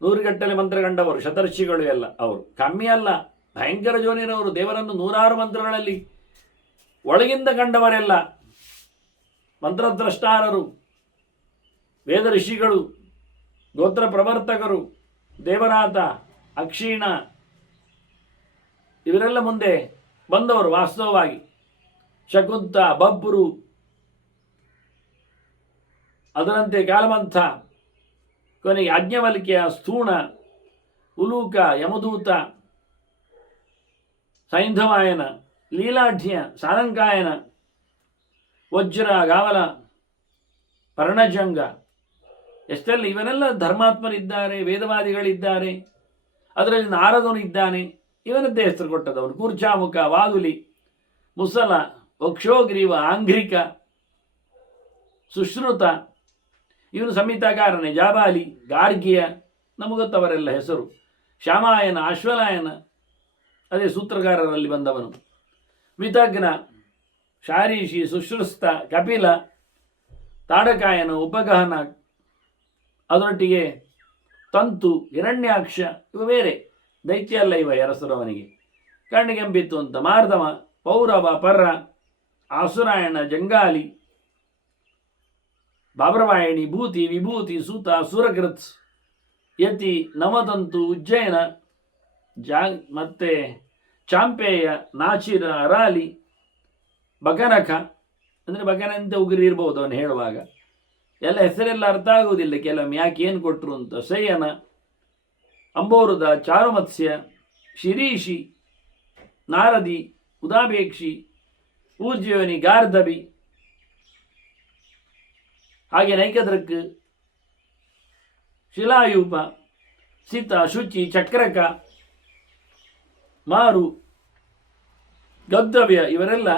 ನೂರುಗಟ್ಟಲೆ ಮಂತ್ರ ಕಂಡವರು ಶತರ್ಷಿಗಳು ಎಲ್ಲ, ಅವರು ಕಮ್ಮಿ ಅಲ್ಲ, ಭಯಂಕರ ಜೋನಿರವರು. ದೇವರನ್ನು ನೂರಾರು ಮಂತ್ರಗಳಲ್ಲಿ ಒಳಗಿಂದ ಕಂಡವರೆಲ್ಲ ಮಂತ್ರದ್ರಷ್ಟಾರರು, ವೇದ ಋಷಿಗಳು, ಗೋತ್ರ ಪ್ರವರ್ತಕರು, ದೇವರಾತ, ಅಕ್ಷೀಣ, ಇವರೆಲ್ಲ ಮುಂದೆ ಬಂದವರು. ವಾಸ್ತವವಾಗಿ ಶಕುಂತ, ಬಬ್ಬರು, ಅದರಂತೆ ಕಾಲಮಂಥ, ಕೊನೆಗೆ ಯಾಜ್ಞವಲ್ಕ್ಯ, ಸ್ಥೂಣ, ಉಲೂಕ, ಯಮದೂತ, ಸೈಂಧವಾಯನ, ಲೀಲಾಢ್ಯ, ಸಾರಂಕಾಯನ, ವಜ್ರ, ಗಾವಲ, ಪರ್ಣಜಂಗ, ಎಷ್ಟೆಲ್ಲ ಇವರೆಲ್ಲ ಧರ್ಮಾತ್ಮರಿದ್ದಾರೆ, ವೇದವಾದಿಗಳಿದ್ದಾರೆ. ಅದರಲ್ಲಿ ನಾರದನು ಇದ್ದಾನೆ, ಇವನದ್ದೇ ಹೆಸರು ಕೊಟ್ಟದವನು. ಕೂರ್ಚಾಮುಖ, ವಾದುಲಿ, ಮುಸಲ, ವಕ್ಷೋಗ್ರೀವ, ಆಂಘ್ರಿಕ, ಸುಶ್ರುತ, ಇವನು ಸಂಹಿತಾಕಾರನೇ. ಜಾಬಾಲಿ, ಗಾರ್ಗಿಯ, ನಮಗೊತ್ತವರೆಲ್ಲ ಹೆಸರು. ಶ್ಯಾಮಾಯನ, ಅಶ್ವಲಾಯನ, ಅದೇ ಸೂತ್ರಕಾರರಲ್ಲಿ ಬಂದವನು. ವಿತಗ್ನ, ಶಾರೀಷಿ, ಸುಶ್ರುಸ್ತ, ಕಪಿಲ, ತಾಡಕಾಯನ, ಉಪಗಹನ, ಅದರೊಟ್ಟಿಗೆ ತಂತು, ಹಿರಣ್ಯಾಕ್ಷ, ಇವ ಬೇರೆ ದೈತ್ಯ ಅಲ್ಲ, ಇವ ಅರಸರವನಿಗೆ ಕಣ್ಣಿಗೆಂಬಿತ್ತು ಅಂತ. ಮಾರ್ದಮ, ಪೌರವ, ಪರ್ರ, ಆಸುರಾಯಣ, ಜಂಗಾಲಿ, ಬಾಬ್ರವಾಯಣಿ, ಭೂತಿ, ವಿಭೂತಿ, ಸೂತ, ಸುರಕೃತ್, ಯತಿ, ನವತಂತು, ಉಜ್ಜಯನ, ಮತ್ತೆ ಚಾಂಪೇಯ, ನಾಚಿರ, ಅರಾಲಿ, ಬಗನಖ, ಅಂದರೆ ಬಗನಂತೆ ಉಗುರಿ ಇರ್ಬೋದು ಅವನು ಹೇಳುವಾಗ. ಎಲ್ಲ ಹೆಸರೆಲ್ಲ ಅರ್ಥ ಆಗುವುದಿಲ್ಲ ಕೆಲವೊಮ್ಮೆ, ಯಾಕೆ ಏನು ಕೊಟ್ಟರು ಅಂತ. ಶಯನ, ಅಂಬೋರುದ, ಚಾರುಮತ್ಸ್ಯ, ಶಿರೀಷಿ, ನಾರದಿ, ಉದಾಪೇಕ್ಷಿ, ಊರ್ಜೀವನಿ, ಗಾರ್ಧಬಿ, ಹಾಗೆ ನೈಕದೃಕ್, ಶಿಲಾಯೂಪ, ಸಿತ, ಶುಚಿ, ಚಕ್ರಕ, ಮಾರು, ಗೌತವ್ಯ ಇವರೆಲ್ಲ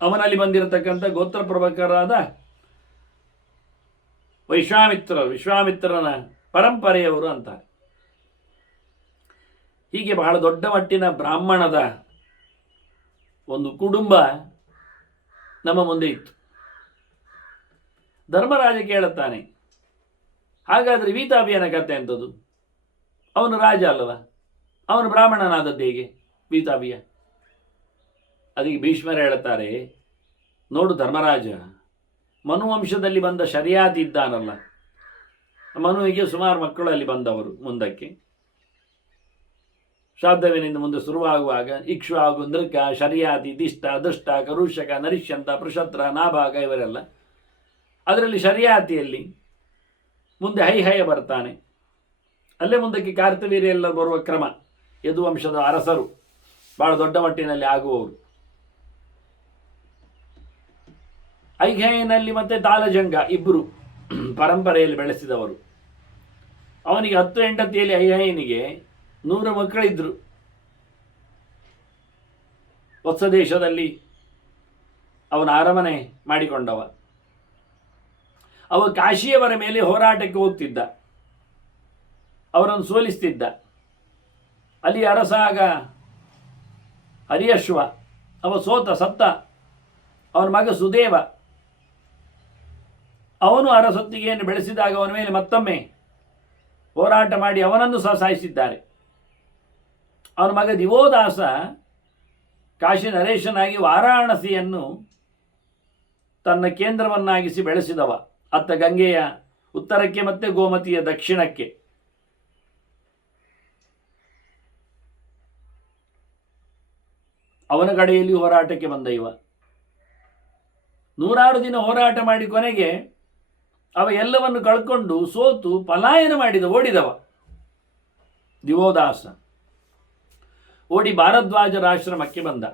ಅವನಲ್ಲಿ ಬಂದಿರತಕ್ಕಂಥ ಗೋತ್ರ ಪ್ರಭುಕರಾದ ವಿಶ್ವಾಮಿತ್ರನ ಪರಂಪರೆಯವರು ಅಂತಾರೆ. ಹೀಗೆ ಬಹಳ ದೊಡ್ಡ ಮಟ್ಟಿನ ಬ್ರಾಹ್ಮಣದ ಒಂದು ಕುಟುಂಬ ನಮ್ಮ ಮುಂದೆ ಇತ್ತು. ಧರ್ಮರಾಜ ಕೇಳುತ್ತಾನೆ, ಹಾಗಾದರೆ ವೀತಾಭಿಯನ ಕಥೆ ಎಂಥದ್ದು? ಅವನು ರಾಜ ಅಲ್ಲವ, ಅವನು ಬ್ರಾಹ್ಮಣನಾದದ್ದು ಹೇಗೆ ವೀತಾಭಿಯ? ಅದಕ್ಕೆ ಭೀಷ್ಮರು ಹೇಳುತ್ತಾರೆ, ನೋಡು ಧರ್ಮರಾಜ, ಮನುವಂಶದಲ್ಲಿ ಬಂದ ಶರ್ಯಾತಿ ಇದ್ದಾನಲ್ಲ, ಮನುವಿಗೆ ಸುಮಾರು ಮಕ್ಕಳು ಅಲ್ಲಿ ಬಂದವರು. ಮುಂದಕ್ಕೆ ಶ್ರಾದ್ದವೇನಿಂದ ಮುಂದೆ ಶುರುವಾಗುವಾಗ ಇಕ್ಷ್ವಾಕು, ನೃಕ, ಶರ್ಯಾತಿ, ದಿಷ್ಟ, ದುಷ್ಟ, ಕರುಷಕ, ನರಿಷ್ಯಂತ, ಪೃಷತ್ರ, ನಾಭಾಗ ಇವರೆಲ್ಲ. ಅದರಲ್ಲಿ ಶರ್ಯಾತಿಯಲ್ಲಿ ಮುಂದೆ ಹೈಹಯ ಬರ್ತಾನೆ. ಅಲ್ಲೇ ಮುಂದಕ್ಕೆ ಕಾರ್ತವೀರ್ಯ ಎಲ್ಲ ಬರುವ ಕ್ರಮ. ಯದುವಂಶದ ಅರಸರು ಬಹಳ ದೊಡ್ಡ ಮಟ್ಟಿನಲ್ಲಿ ಆಗುವವರು. ಐಹಯನಲ್ಲಿ ಮತ್ತೆ ತಾಲಜಂಗ ಇಬ್ಬರು ಪರಂಪರೆಯಲ್ಲಿ ಬೆಳೆಸಿದವರು. ಅವನಿಗೆ 10 ಹೆಂಡತಿಯಲ್ಲಿ ಐಹಯನಿಗೆ 100 ಮಕ್ಕಳಿದ್ರು. ಹೊಸ ದೇಶದಲ್ಲಿ ಅವನ ಅರಮನೆ ಮಾಡಿಕೊಂಡವ. ಅವ ಕಾಶಿಯವರ ಮೇಲೆ ಹೋರಾಟಕ್ಕೆ ಹೋಗ್ತಿದ್ದ, ಅವರನ್ನು ಸೋಲಿಸ್ತಿದ್ದ. ಅಲ್ಲಿ ಅರಸ ಆಗ ಹರಿಯಶ್ವ, ಅವ ಸತ್ತ. ಅವನ ಮಗ ಸುದೇವ, ಅವನು ಅರಸೊತ್ತಿಗೆಯನ್ನು ಬೆಳೆಸಿದಾಗ ಅವನ ಮೇಲೆ ಮತ್ತೊಮ್ಮೆ ಹೋರಾಟ ಮಾಡಿ ಅವನನ್ನು ಸಹ ಸಾಯಿಸಿದ್ದಾರೆ. ಅವನ ಮಗ ದಿವೋದಾಸ ಕಾಶಿ ನರೇಶನಾಗಿ ವಾರಾಣಸಿಯನ್ನು ತನ್ನ ಕೇಂದ್ರವನ್ನಾಗಿಸಿ ಬೆಳೆಸಿದವ. ಅತ್ತ ಗಂಗೆಯ ಉತ್ತರಕ್ಕೆ ಮತ್ತೆ ಗೋಮತಿಯ ದಕ್ಷಿಣಕ್ಕೆ. ಅವನ ಕಡೆಯಲ್ಲಿ ಹೋರಾಟಕ್ಕೆ ಬಂದ ಇವ. 100 ದಿನ ಹೋರಾಟ ಮಾಡಿ ಕೊನೆಗೆ ಅವ ಎಲ್ಲವನ್ನು ಕಳ್ಕೊಂಡು ಸೋತು ಪಲಾಯನ ಓಡಿದವ ದಿವೋದಾಸ. ಓಡಿ ಭಾರದ್ವಾಜರ ಆಶ್ರಮಕ್ಕೆ ಬಂದ,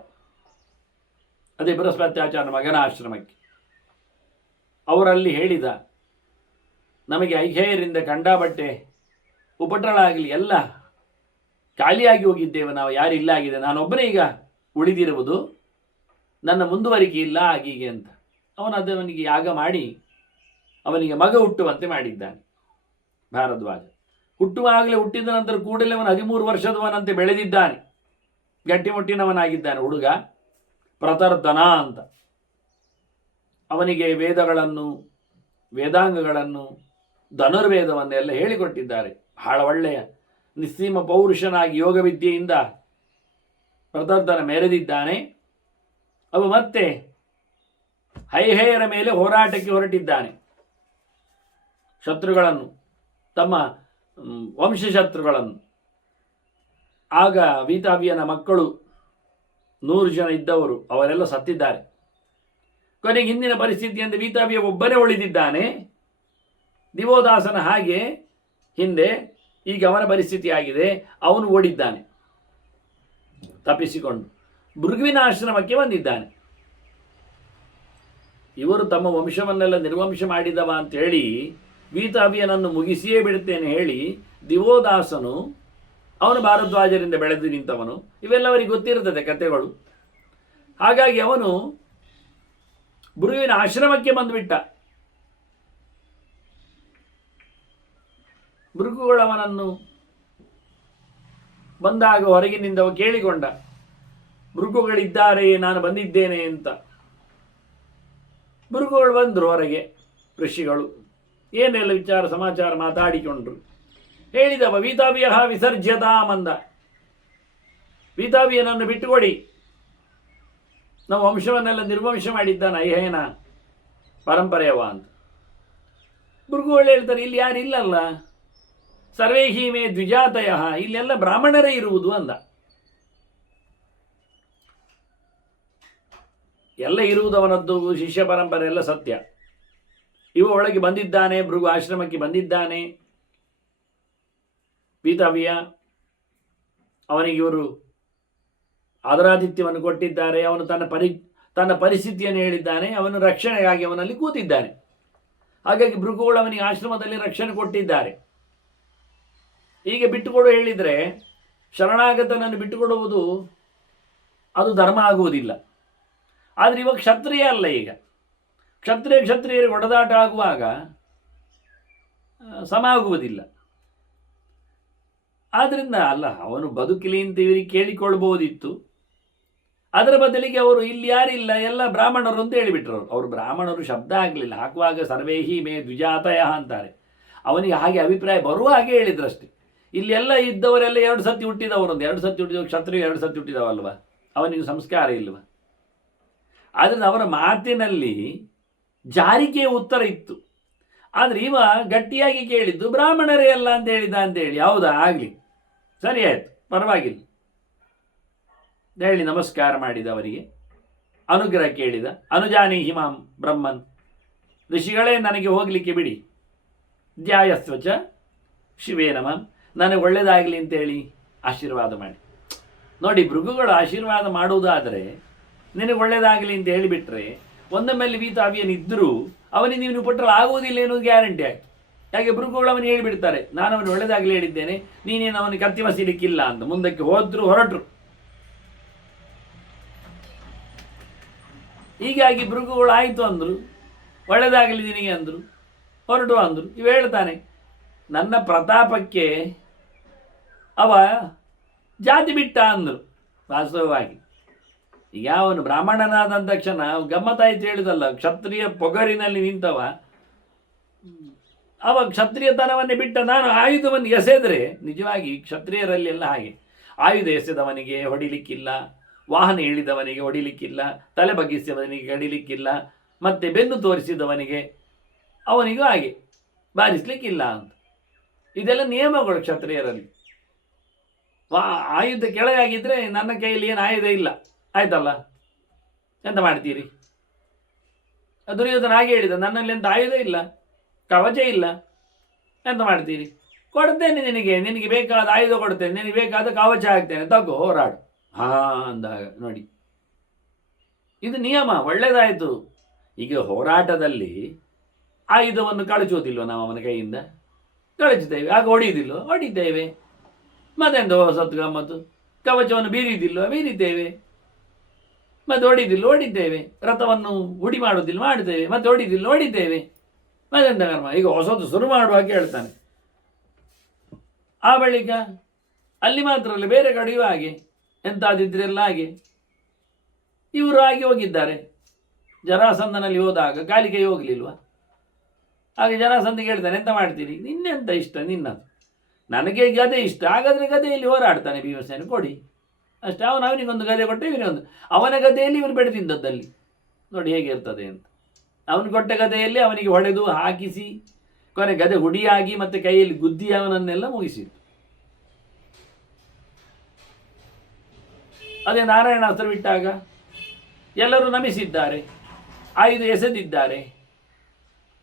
ಅದೇ ಬೃಹಸ್ಪತ್ಯಾಚಾರ್ಯನ ಮಗನ ಆಶ್ರಮಕ್ಕೆ. ಅವರಲ್ಲಿ ಹೇಳಿದ, ನಮಗೆ ಐಹೇಯರಿಂದ ಕಂಡಾಬಟ್ಟೆ ಉಪಟಳಾಗಲಿ ಎಲ್ಲ ಖಾಲಿಯಾಗಿ ಹೋಗಿದ್ದೇವೆ, ನಾವು ಯಾರಿಲ್ಲ ಆಗಿದೆ, ನಾನೊಬ್ಬನೇ ಈಗ ಉಳಿದಿರುವುದು, ನನ್ನ ಮುಂದುವರಿಕೆ ಇಲ್ಲ ಆಗೀಗೆ ಅಂತ. ಅವನಿಗೆ ಯಾಗ ಮಾಡಿ ಅವನಿಗೆ ಮಗ ಹುಟ್ಟುವಂತೆ ಮಾಡಿದ್ದಾನೆ ಭಾರದ್ವಾಜ. ಹುಟ್ಟಿದ ನಂತರ ಕೂಡಲೇ ಅವನು 13 ವರ್ಷದವನಂತೆ ಬೆಳೆದಿದ್ದಾನೆ. ಗಟ್ಟಿಮುಟ್ಟಿನವನಾಗಿದ್ದಾನೆ ಹುಡುಗ, ಪ್ರತರ್ಧನ ಅಂತ. ಅವನಿಗೆ ವೇದಗಳನ್ನು, ವೇದಾಂಗಗಳನ್ನು, ಧನುರ್ವೇದವನ್ನೆಲ್ಲ ಹೇಳಿಕೊಟ್ಟಿದ್ದಾರೆ. ಬಹಳ ಒಳ್ಳೆಯ ನಿಸ್ಸೀಮ ಪೌರುಷನಾಗಿ ಯೋಗ ವಿದ್ಯೆಯಿಂದ ಪ್ರತರ್ಧನ ಮೆರೆದಿದ್ದಾನೆ. ಅವು ಮತ್ತೆ ಹೈಹೇಯರ ಮೇಲೆ ಹೋರಾಟಕ್ಕೆ ಹೊರಟಿದ್ದಾನೆ. ಶತ್ರುಗಳನ್ನು, ತಮ್ಮ ವಂಶಶತ್ರುಗಳನ್ನು. ಆಗ ವೀತಾಭಿಯನ ಮಕ್ಕಳು 100 ಜನ ಇದ್ದವರು, ಅವರೆಲ್ಲ ಸತ್ತಿದ್ದಾರೆ. ಕೊನೆಗೆ ಹಿಂದಿನ ಪರಿಸ್ಥಿತಿಯಿಂದ ವೀತಾಭಿಯ ಒಬ್ಬನೇ ಉಳಿದಿದ್ದಾನೆ. ದಿವೋದಾಸನ ಹಾಗೆ ಹಿಂದೆ ಈಗ ಅವನ ಪರಿಸ್ಥಿತಿ ಆಗಿದೆ. ಅವನು ಓಡಿದ್ದಾನೆ ತಪ್ಪಿಸಿಕೊಂಡು, ಭೃಗುವಿನ ಆಶ್ರಮಕ್ಕೆ ಬಂದಿದ್ದಾನೆ. ಇವರು ತಮ್ಮ ವಂಶವನ್ನೆಲ್ಲ ನಿರ್ವಂಶ ಮಾಡಿದವ ಅಂತ ಹೇಳಿ ವೀತಾಭಿಯನನ್ನು ಮುಗಿಸಿಯೇ ಬಿಡುತ್ತೇನೆ ಹೇಳಿ ದಿವೋದಾಸನು, ಅವನು ಭಾರದ್ವಾಜರಿಂದ ಬೆಳೆದು ನಿಂತವನು. ಇವೆಲ್ಲ ಅವರಿಗೆ ಗೊತ್ತಿರುತ್ತದೆ ಕಥೆಗಳು. ಹಾಗಾಗಿ ಅವನು ಭೃಗುವಿನ ಆಶ್ರಮಕ್ಕೆ ಬಂದುಬಿಟ್ಟ. ಭೃಗುಗಳವನನ್ನು ಬಂದಾಗ ಹೊರಗಿನಿಂದ ಕೇಳಿಕೊಂಡ, ಭೃಗುಗಳಿದ್ದಾರೆ, ನಾನು ಬಂದಿದ್ದೇನೆ ಅಂತ. ಭೃಗುಗಳು ಬಂದರು ಹೊರಗೆ, ಋಷಿಗಳು ಏನೆಲ್ಲ ವಿಚಾರ ಸಮಾಚಾರ ಮಾತಾಡಿಕೊಂಡ್ರು. ಹೇಳಿದವ, ವೀತಾಭಿಯ ವಿಸರ್ಜ್ಯತಾಮಂದ, ವೀತಾಭಿಯನನ್ನು ಬಿಟ್ಟುಕೊಡಿ, ನಾವು ವಂಶವನ್ನೆಲ್ಲ ನಿರ್ವಂಶ ಮಾಡಿದ್ದಾನೆ ಐಹಯನ ಪರಂಪರೆಯವ ಅಂತ. ಭೃಗುಗಳು ಹೇಳ್ತಾರೆ, ಇಲ್ಲಿ ಯಾರಿಲ್ಲಲ್ಲ, ಸರ್ವೇ ಮೇ ದ್ವಿಜಾತಯ, ಇಲ್ಲೆಲ್ಲ ಬ್ರಾಹ್ಮಣರೇ ಇರುವುದು ಅಂದ. ಎಲ್ಲ ಇರುವುದವನದ್ದು ಶಿಷ್ಯ ಪರಂಪರೆ ಎಲ್ಲ ಸತ್ಯ. ಇವ ಒಳಗೆ ಬಂದಿದ್ದಾನೆ, ಭೃಗು ಆಶ್ರಮಕ್ಕೆ ಬಂದಿದ್ದಾನೆ ವೀತಾಭಿಯ. ಅವನಿಗೆ ಇವರು ಆದರಾತಿಥ್ಯವನ್ನು ಕೊಟ್ಟಿದ್ದಾರೆ. ಅವನು ತನ್ನ ಪರಿಸ್ಥಿತಿಯನ್ನು ಹೇಳಿದ್ದಾನೆ. ಅವನು ರಕ್ಷಣೆಗಾಗಿ ಅವನಲ್ಲಿ ಕೂತಿದ್ದಾನೆ. ಹಾಗಾಗಿ ಭೃಗುಗಳು ಅವನಿಗೆ ಆಶ್ರಮದಲ್ಲಿ ರಕ್ಷಣೆ ಕೊಟ್ಟಿದ್ದಾರೆ. ಹೀಗೆ ಬಿಟ್ಟುಕೊಡು ಹೇಳಿದರೆ, ಶರಣಾಗತನನ್ನು ಬಿಟ್ಟುಕೊಡುವುದು ಅದು ಧರ್ಮ ಆಗುವುದಿಲ್ಲ. ಆದರೆ ಇವಾಗ ಕ್ಷತ್ರಿಯ ಅಲ್ಲ, ಈಗ ಕ್ಷತ್ರಿಯರಿಗೆ ಹೊಡೆದಾಟ ಆಗುವಾಗ ಸಮ ಆಗುವುದಿಲ್ಲ. ಆದ್ದರಿಂದ ಅಲ್ಲ, ಅವನು ಬದುಕಲಿ ಅಂತ ಇವರಿಗೆ ಕೇಳಿಕೊಳ್ಬಹುದಿತ್ತು. ಅದರ ಬದಲಿಗೆ ಅವರು ಇಲ್ಲಿ ಯಾರಿಲ್ಲ, ಎಲ್ಲ ಬ್ರಾಹ್ಮಣರು ಅಂತ ಹೇಳಿಬಿಟ್ರು. ಅವರು ಬ್ರಾಹ್ಮಣರು ಶಬ್ದ ಆಗಲಿಲ್ಲ, ಹಾಕುವಾಗ ಸರ್ವೇಹಿ ಮೇ ದ್ವಿಜಾತಯ ಅಂತಾರೆ. ಅವನಿಗೆ ಹಾಗೆ ಅಭಿಪ್ರಾಯ ಬರುವ ಹಾಗೆ ಹೇಳಿದ್ರಷ್ಟೇ. ಇಲ್ಲಿ ಎಲ್ಲ ಇದ್ದವರೆಲ್ಲ 2 ಸತಿ ಹುಟ್ಟಿದವರು, 2 ಸತಿ ಹುಟ್ಟಿದವರು ಕ್ಷತ್ರಿಯ 2 ಸತಿ ಹುಟ್ಟಿದವಲ್ವ, ಅವನಿಗೆ ಸಂಸ್ಕಾರ ಇಲ್ವ. ಆದ್ದರಿಂದ ಅವರ ಮಾತಿನಲ್ಲಿ ಜಾರಿಕೆಯ ಉತ್ತರ ಇತ್ತು. ಆದರೆ ಇವ ಗಟ್ಟಿಯಾಗಿ ಕೇಳಿದ್ದು ಬ್ರಾಹ್ಮಣರೇ ಅಲ್ಲ ಅಂತ ಹೇಳಿದ ಅಂತೇಳಿ. ಹೌದಾ, ಆಗಲಿ, ಸರಿ ಆಯಿತು, ಪರವಾಗಿಲ್ಲ ಹೇಳಿ ನಮಸ್ಕಾರ ಮಾಡಿದ. ಅವರಿಗೆ ಅನುಗ್ರಹ ಕೇಳಿದ. ಅನುಜಾನಿ ಹಿಮಾಂ ಬ್ರಹ್ಮನ್, ಋಷಿಗಳೇ ನನಗೆ ಹೋಗಲಿಕ್ಕೆ ಬಿಡಿ. ಧ್ಯಾಯಸ್ವಚ ಶಿವೇ ನಮಃ, ನನಗೆ ಒಳ್ಳೆಯದಾಗಲಿ ಅಂತೇಳಿ ಆಶೀರ್ವಾದ ಮಾಡಿ. ನೋಡಿ, ಭೃಗುಗಳು ಆಶೀರ್ವಾದ ಮಾಡುವುದಾದರೆ ನಿನಗೆ ಒಳ್ಳೆಯದಾಗಲಿ ಅಂತ ಹೇಳಿಬಿಟ್ರೆ ಒಂದ ಮೇಲೆ ವೀತಾವಿಯನಿದ್ದರೂ ಅವನಿಗೆ ನೀನು ಪಟ್ಟರೆ ಆಗುವುದಿಲ್ಲ ಅನ್ನೋದು ಗ್ಯಾರಂಟಿ ಆಯಿತು. ಯಾಕೆ ಭೃಗುಗಳು ಅವನು ಹೇಳಿಬಿಡ್ತಾರೆ, ನಾನು ಅವನು ಒಳ್ಳೆಯದಾಗಲಿ ಹೇಳಿದ್ದೇನೆ, ನೀನೇನು ಅವನಿಗೆ ಕತ್ತಿ ಮಸಿಲಿಕ್ಕಿಲ್ಲ ಅಂತ. ಮುಂದಕ್ಕೆ ಹೊರಟರು. ಹೀಗಾಗಿ ಭೃಗುಗಳು ಆಯಿತು ಅಂದರು, ಒಳ್ಳೆಯದಾಗಲಿ ನಿನಗೆ ಅಂದರು, ಹೊರಟು ಅಂದರು. ಇವು ಹೇಳ್ತಾನೆ, ನನ್ನ ಪ್ರತಾಪಕ್ಕೆ ಅವ ಜಾತಿ ಬಿಟ್ಟ ಅಂದರು. ವಾಸ್ತವವಾಗಿ ಈಗ ಅವನು ಬ್ರಾಹ್ಮಣನಾದ ತಕ್ಷಣ ಗಮ್ಮತ್ತಾಯ್ತು ಹೇಳಿದಲ್ಲ, ಕ್ಷತ್ರಿಯ ಪೊಗರಿನಲ್ಲಿ ನಿಂತವ ಅವ ಕ್ಷತ್ರಿಯತನವನ್ನೇ ಬಿಟ್ಟ. ನಾನು ಆಯುಧವನ್ನು ಎಸೆದರೆ, ನಿಜವಾಗಿ ಕ್ಷತ್ರಿಯರಲ್ಲಿ ಎಲ್ಲ ಹಾಗೆ, ಆಯುಧ ಎಸೆದವನಿಗೆ ಹೊಡಿಲಿಕ್ಕಿಲ್ಲ, ವಾಹನ ಇಳಿದವನಿಗೆ ಹೊಡಿಲಿಕ್ಕಿಲ್ಲ, ತಲೆ ಬಗ್ಗಿಸಿದವನಿಗೆ ಹೊಡಿಲಿಕ್ಕಿಲ್ಲ, ಮತ್ತು ಬೆನ್ನು ತೋರಿಸಿದವನಿಗೆ ಅವನಿಗೂ ಹಾಗೆ ಬಾರಿಸಲಿಕ್ಕಿಲ್ಲ ಅಂತ. ಇದೆಲ್ಲ ನಿಯಮಗಳು ಕ್ಷತ್ರಿಯರಲ್ಲಿ. ಆಯುಧ ಕೆಳಗಾಗಿದ್ದರೆ ನನ್ನ ಕೈಯಲ್ಲಿ ಏನು ಆಯುಧ ಇಲ್ಲ, ಆಯ್ತಲ್ಲ, ಎಂತ ಮಾಡ್ತೀರಿ? ದುರ್ಯೋಧನ ಹಾಗೆ ಹೇಳಿದ, ನನ್ನಲ್ಲಿ ಎಂತ ಆಯುಧ ಇಲ್ಲ, ಕವಚ ಇಲ್ಲ, ಎಂತ ಮಾಡ್ತೀರಿ? ಕೊಡ್ತೇನೆ ನಿನಗೆ ಬೇಕಾದ ಆಯುಧ ಕೊಡ್ತೇನೆ, ನಿನಗೆ ಬೇಕಾದ ಕವಚ ಹಾಕ್ತೇನೆ, ತಗೋ ಹೋರಾಡು. ಅಂದಾಗ ನೋಡಿ, ಇದು ನಿಯಮ. ಒಳ್ಳೆಯದಾಯಿತು. ಈಗ ಹೋರಾಟದಲ್ಲಿ ಆಯುಧವನ್ನು ಕಳಚೋದಿಲ್ವ ನಾವು ಅವನ ಕೈಯಿಂದ? ಕಳಚುತ್ತೇವೆ. ಆಗ ಹೊಡಿದ್ದೇವೆ. ಮತ್ತೆಂತ ಹೊಸತ್ತು ಗಮ್ಮತ್ತು? ಕವಚವನ್ನು ಬೀರಿದ್ದೇವೆ. ಮತ್ತೆ ಹೊಡಿದ್ದೇವೆ. ರಥವನ್ನು ಹುಡಿ ಮಾಡೋದಿಲ್ಲ, ಮಾಡ್ತೇವೆ. ಮತ್ತೆ ಹೊಡಿದ್ದೇವೆ. ಮತ್ತೆಂತ ಕರ್ಮ? ಈಗ ಹೊಸದು ಶುರು ಮಾಡುವಾಗ ಹೇಳ್ತಾನೆ. ಆ ಬಳಿಕ ಅಲ್ಲಿ ಮಾತ್ರ ಅಲ್ಲ, ಬೇರೆ ಕಡೆಯೂ ಹಾಗೆ, ಎಂತಾದಿದ್ರೆಲ್ಲ ಹಾಗೆ. ಇವರು ಆಗಿ ಹೋಗಿದ್ದಾರೆ. ಜರಾಸಂಧನಲ್ಲಿ ಹೋದಾಗ ಕಾಲಿಗೆ ಹೋಗಲಿಲ್ವ? ಹಾಗೆ ಜರಾಸಂಧಿಗೆ ಹೇಳ್ತಾನೆ, ಎಂತ ಮಾಡ್ತೀರಿ? ನಿನ್ನೆಂತ ಇಷ್ಟ ನಿನ್ನದು? ನನಗೆ ಗದೆ ಇಷ್ಟ, ಹಾಗಾದರೆ ಗದೆಯಲ್ಲಿ ಹೋರಾಡ್ತಾನೆ ಭೀಮಸೇನ, ಕೊಡಿ ಅಷ್ಟೇ. ಅವನಿಗೊಂದು ಗದೆ ಕೊಟ್ಟೆ, ಇವನಿಗೊಂದು. ಅವನ ಗದೆಯಲ್ಲಿ ಇವನು ಬೆಳೆದಿದ್ದದ್ದಲ್ಲಿ ನೋಡಿ ಹೇಗಿರ್ತದೆ ಅಂತ. ಅವನು ಕೊಟ್ಟ ಗದೆಯಲ್ಲಿ ಅವನಿಗೆ ಹೊಡೆದು ಹಾಕಿಸಿ ಕೊನೆ ಗದೆ ಹುಡಿಯಾಗಿ ಮತ್ತೆ ಕೈಯಲ್ಲಿ ಗುದ್ದಿ ಅವನನ್ನೆಲ್ಲ ಮುಗಿಸಿತ್ತು. ಅದೇ ನಾರಾಯಣಾಸ್ತ್ರ ಬಿಟ್ಟಾಗ ಎಲ್ಲರೂ ನಮಿಸಿದ್ದಾರೆ, ಆಯುಧ ಎಸೆದಿದ್ದಾರೆ.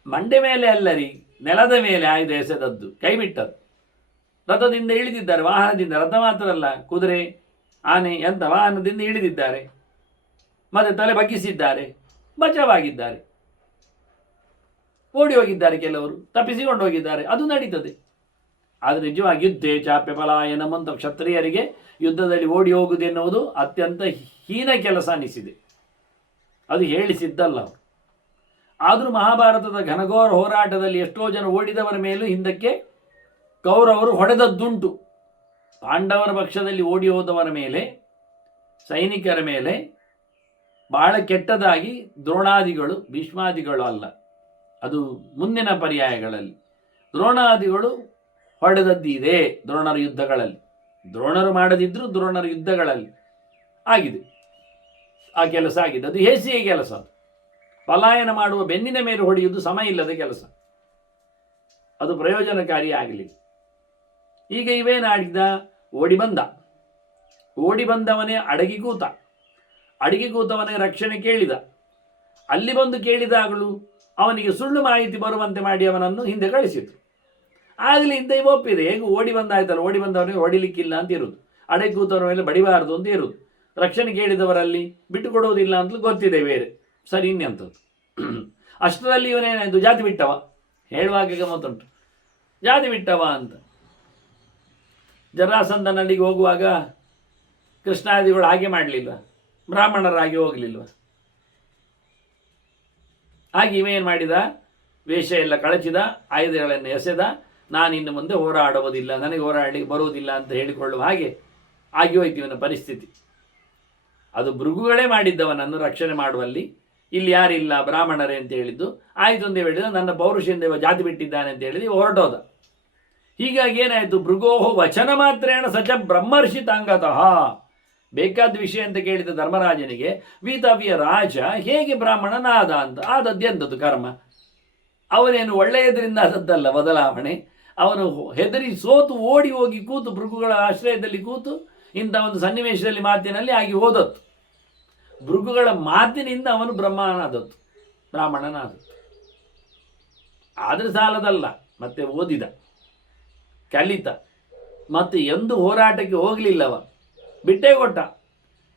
ಮಂಡೆ ಮೇಲೆ ಅಲ್ಲರಿ, ನೆಲದ ಮೇಲೆ ಆಯುಧ ಎಸೆದದ್ದು, ಕೈ ಬಿಟ್ಟದ್ದು. ರಥದಿಂದ ಇಳಿದಿದ್ದಾರೆ, ವಾಹನದಿಂದ. ರಥ ಮಾತ್ರ ಅಲ್ಲ, ಕುದುರೆ, ಆನೆ, ಎಂತ ವಾಹನದಿಂದ ಇಳಿದಿದ್ದಾರೆ. ಮತ್ತೆ ತಲೆ ಬಗ್ಗಿಸಿದ್ದಾರೆ, ಬಚಾವಾಗಿದ್ದಾರೆ. ಓಡಿ ಹೋಗಿದ್ದಾರೆ, ಕೆಲವರು ತಪ್ಪಿಸಿಕೊಂಡು ಹೋಗಿದ್ದಾರೆ, ಅದು ನಡೀತದೆ. ಆದರೆ ನಿಜವಾಗಿ ಯುದ್ಧೇ ಚಾಪ್ಯ ಪಲಾಯನಮಂತ ಕ್ಷತ್ರಿಯರಿಗೆ ಯುದ್ಧದಲ್ಲಿ ಓಡಿ ಹೋಗುವುದೆನ್ನುವುದು ಅತ್ಯಂತ ಹೀನ ಕೆಲಸ ಅನಿಸಿದೆ. ಅದು ಹೇಳಿಸಿದ್ದಲ್ಲ ಅವರು. ಆದರೂ ಮಹಾಭಾರತದ ಘನಘೋರ ಹೋರಾಟದಲ್ಲಿ ಎಷ್ಟೋ ಜನ ಓಡಿದವರ ಮೇಲೂ ಹಿಂದಕ್ಕೆ ಕೌರವರು ಹೊಡೆದದ್ದುಂಟು. ಪಾಂಡವರ ಪಕ್ಷದಲ್ಲಿ ಓಡಿ ಹೋದವರ ಮೇಲೆ, ಸೈನಿಕರ ಮೇಲೆ ಬಹಳ ಕೆಟ್ಟದಾಗಿ ದ್ರೋಣಾದಿಗಳು, ಭೀಷ್ಮಾದಿಗಳು ಅಲ್ಲ, ಅದು ಮುಂದಿನ ಪರ್ಯಾಯಗಳಲ್ಲಿ ದ್ರೋಣಾದಿಗಳು ಹೊಡೆದದ್ದಿದೆ. ದ್ರೋಣರ ಯುದ್ಧಗಳಲ್ಲಿ, ದ್ರೋಣರು ಮಾಡದಿದ್ದರೂ ದ್ರೋಣರ ಯುದ್ಧಗಳಲ್ಲಿ ಆಗಿದೆ ಆ ಕೆಲಸ ಆಗಿದೆ. ಅದು ಹೇಸಿಯ ಕೆಲಸ. ಅದು ಪಲಾಯನ ಮಾಡುವ ಬೆನ್ನಿನ ಮೇಲೆ ಹೊಡೆಯುವುದು ಸಮ ಇಲ್ಲದ ಕೆಲಸ. ಅದು ಪ್ರಯೋಜನಕಾರಿ ಆಗಲಿಲ್ಲ. ಈಗ ಇವೇನಾಡಿದ? ಓಡಿ ಬಂದವನೇ ಅಡಗಿ ಕೂತವನೇ ರಕ್ಷಣೆ ಕೇಳಿದ. ಅಲ್ಲಿ ಬಂದು ಕೇಳಿದಾಗಲೂ ಅವನಿಗೆ ಸುಳ್ಳು ಮಾಹಿತಿ ಬರುವಂತೆ ಮಾಡಿ ಅವನನ್ನು ಹಿಂದೆ ಕಳಿಸಿತು. ಆಗಲಿ ಇಂತ ಒಪ್ಪಿದೆ. ಹೇಗೆ ಓಡಿ ಬಂದಾಯ್ತಲ್ಲ, ಓಡಿ ಬಂದವನಿಗೆ ಹೊಡಿಲಿಕ್ಕಿಲ್ಲ ಅಂತ ಇರುವುದು, ಅಡಗಿ ಕೂತವರ ಮೇಲೆ ಬಡಿಬಾರದು ಅಂತ ಇರುವುದು. ರಕ್ಷಣೆ ಕೇಳಿದವರಲ್ಲಿ ಬಿಟ್ಟು ಕೊಡುವುದಿಲ್ಲ ಅಂತಲೂ ಗೊತ್ತಿದೆ ಬೇರೆ. ಸರಿ, ಇನ್ನೆಂಥದ್ದು? ಅಷ್ಟರಲ್ಲಿ ಇವನೇನಾಯ್ತು? ಜಾತಿ ಬಿಟ್ಟವ. ಹೇಳುವಾಗ ಗಮ್ಮತ್ತುಂಟು, ಜಾತಿ ಬಿಟ್ಟವ ಅಂತ. ಜರಾಸಂಧನಲ್ಲಿಗೆ ಹೋಗುವಾಗ ಕೃಷ್ಣಾದಿಗಳು ಹಾಗೆ ಮಾಡಲಿಲ್ಲ. ಬ್ರಾಹ್ಮಣರಾಗಿ ಹೋಗಲಿಲ್ವ? ಹಾಗೆ ಇವೇನು ಮಾಡಿದ, ವೇಷ ಎಲ್ಲ ಕಳಚಿದ, ಆಯುಧಗಳನ್ನು ಎಸೆದ, ನಾನು ಇನ್ನು ಮುಂದೆ ಹೋರಾಡುವುದಿಲ್ಲ, ನನಗೆ ಹೋರಾಡಲಿಕ್ಕೆ ಬರುವುದಿಲ್ಲ ಅಂತ ಹೇಳಿಕೊಳ್ಳುವ ಹಾಗೆ ಆಗಿ ಹೋಯ್ತು ಇವನ ಪರಿಸ್ಥಿತಿ. ಅದು ಭೃಗುಗಳೇ ಮಾಡಿದ್ದವನನ್ನು ರಕ್ಷಣೆ ಮಾಡುವಲ್ಲಿ. ಇಲ್ಲಿ ಯಾರಿಲ್ಲ ಬ್ರಾಹ್ಮಣರೇ ಅಂತ ಹೇಳಿದ್ದು. ಆಯ್ತು ಅಂತ ಹೇಳಿದ, ನನ್ನ ಪೌರುಷೇಂದೇವ ಜಾತಿ ಬಿಟ್ಟಿದ್ದಾನೆ ಅಂತ ಹೇಳಿದ, ಹೊರಟೋದ. ಹೀಗಾಗಿ ಏನಾಯಿತು, ಭೃಗೋಹೋ ವಚನ ಮಾತ್ರೇಣ ಸಚ ಬ್ರಹ್ಮರ್ಷಿತಾಂಗತಃ. ಬೇಕಾದ ವಿಷಯ ಅಂತ ಕೇಳಿದ ಧರ್ಮರಾಜನಿಗೆ, ವೀತವ್ಯ ರಾಜ ಹೇಗೆ ಬ್ರಾಹ್ಮಣನಾದ ಅಂತ. ಆದದ್ದೆಂದದ್ದು ಕರ್ಮ. ಅವನೇನು ಒಳ್ಳೆಯದರಿಂದ ಆದದ್ದಲ್ಲ ಬದಲಾವಣೆ. ಅವನು ಹೆದರಿ ಸೋತು ಓಡಿ ಹೋಗಿ ಕೂತು ಭೃಗುಗಳ ಆಶ್ರಯದಲ್ಲಿ ಕೂತು ಇಂಥ ಒಂದು ಸನ್ನಿವೇಶದಲ್ಲಿ ಮಾತಿನಲ್ಲಿ ಆಗಿ ಹೋದದ್ದು. ಭೃಗುಗಳ ಮಾತಿನಿಂದ ಅವನು ಬ್ರಾಹ್ಮಣನಾದದ್ದು. ಆದರೆ ಸಾಲದಲ್ಲ, ಮತ್ತೆ ಓದಿದ, ಕಲಿತ, ಮತ್ತೆ ಎಂದು ಹೋರಾಟಕ್ಕೆ ಹೋಗಲಿಲ್ಲವ, ಬಿಟ್ಟೇ ಕೊಟ್ಟ.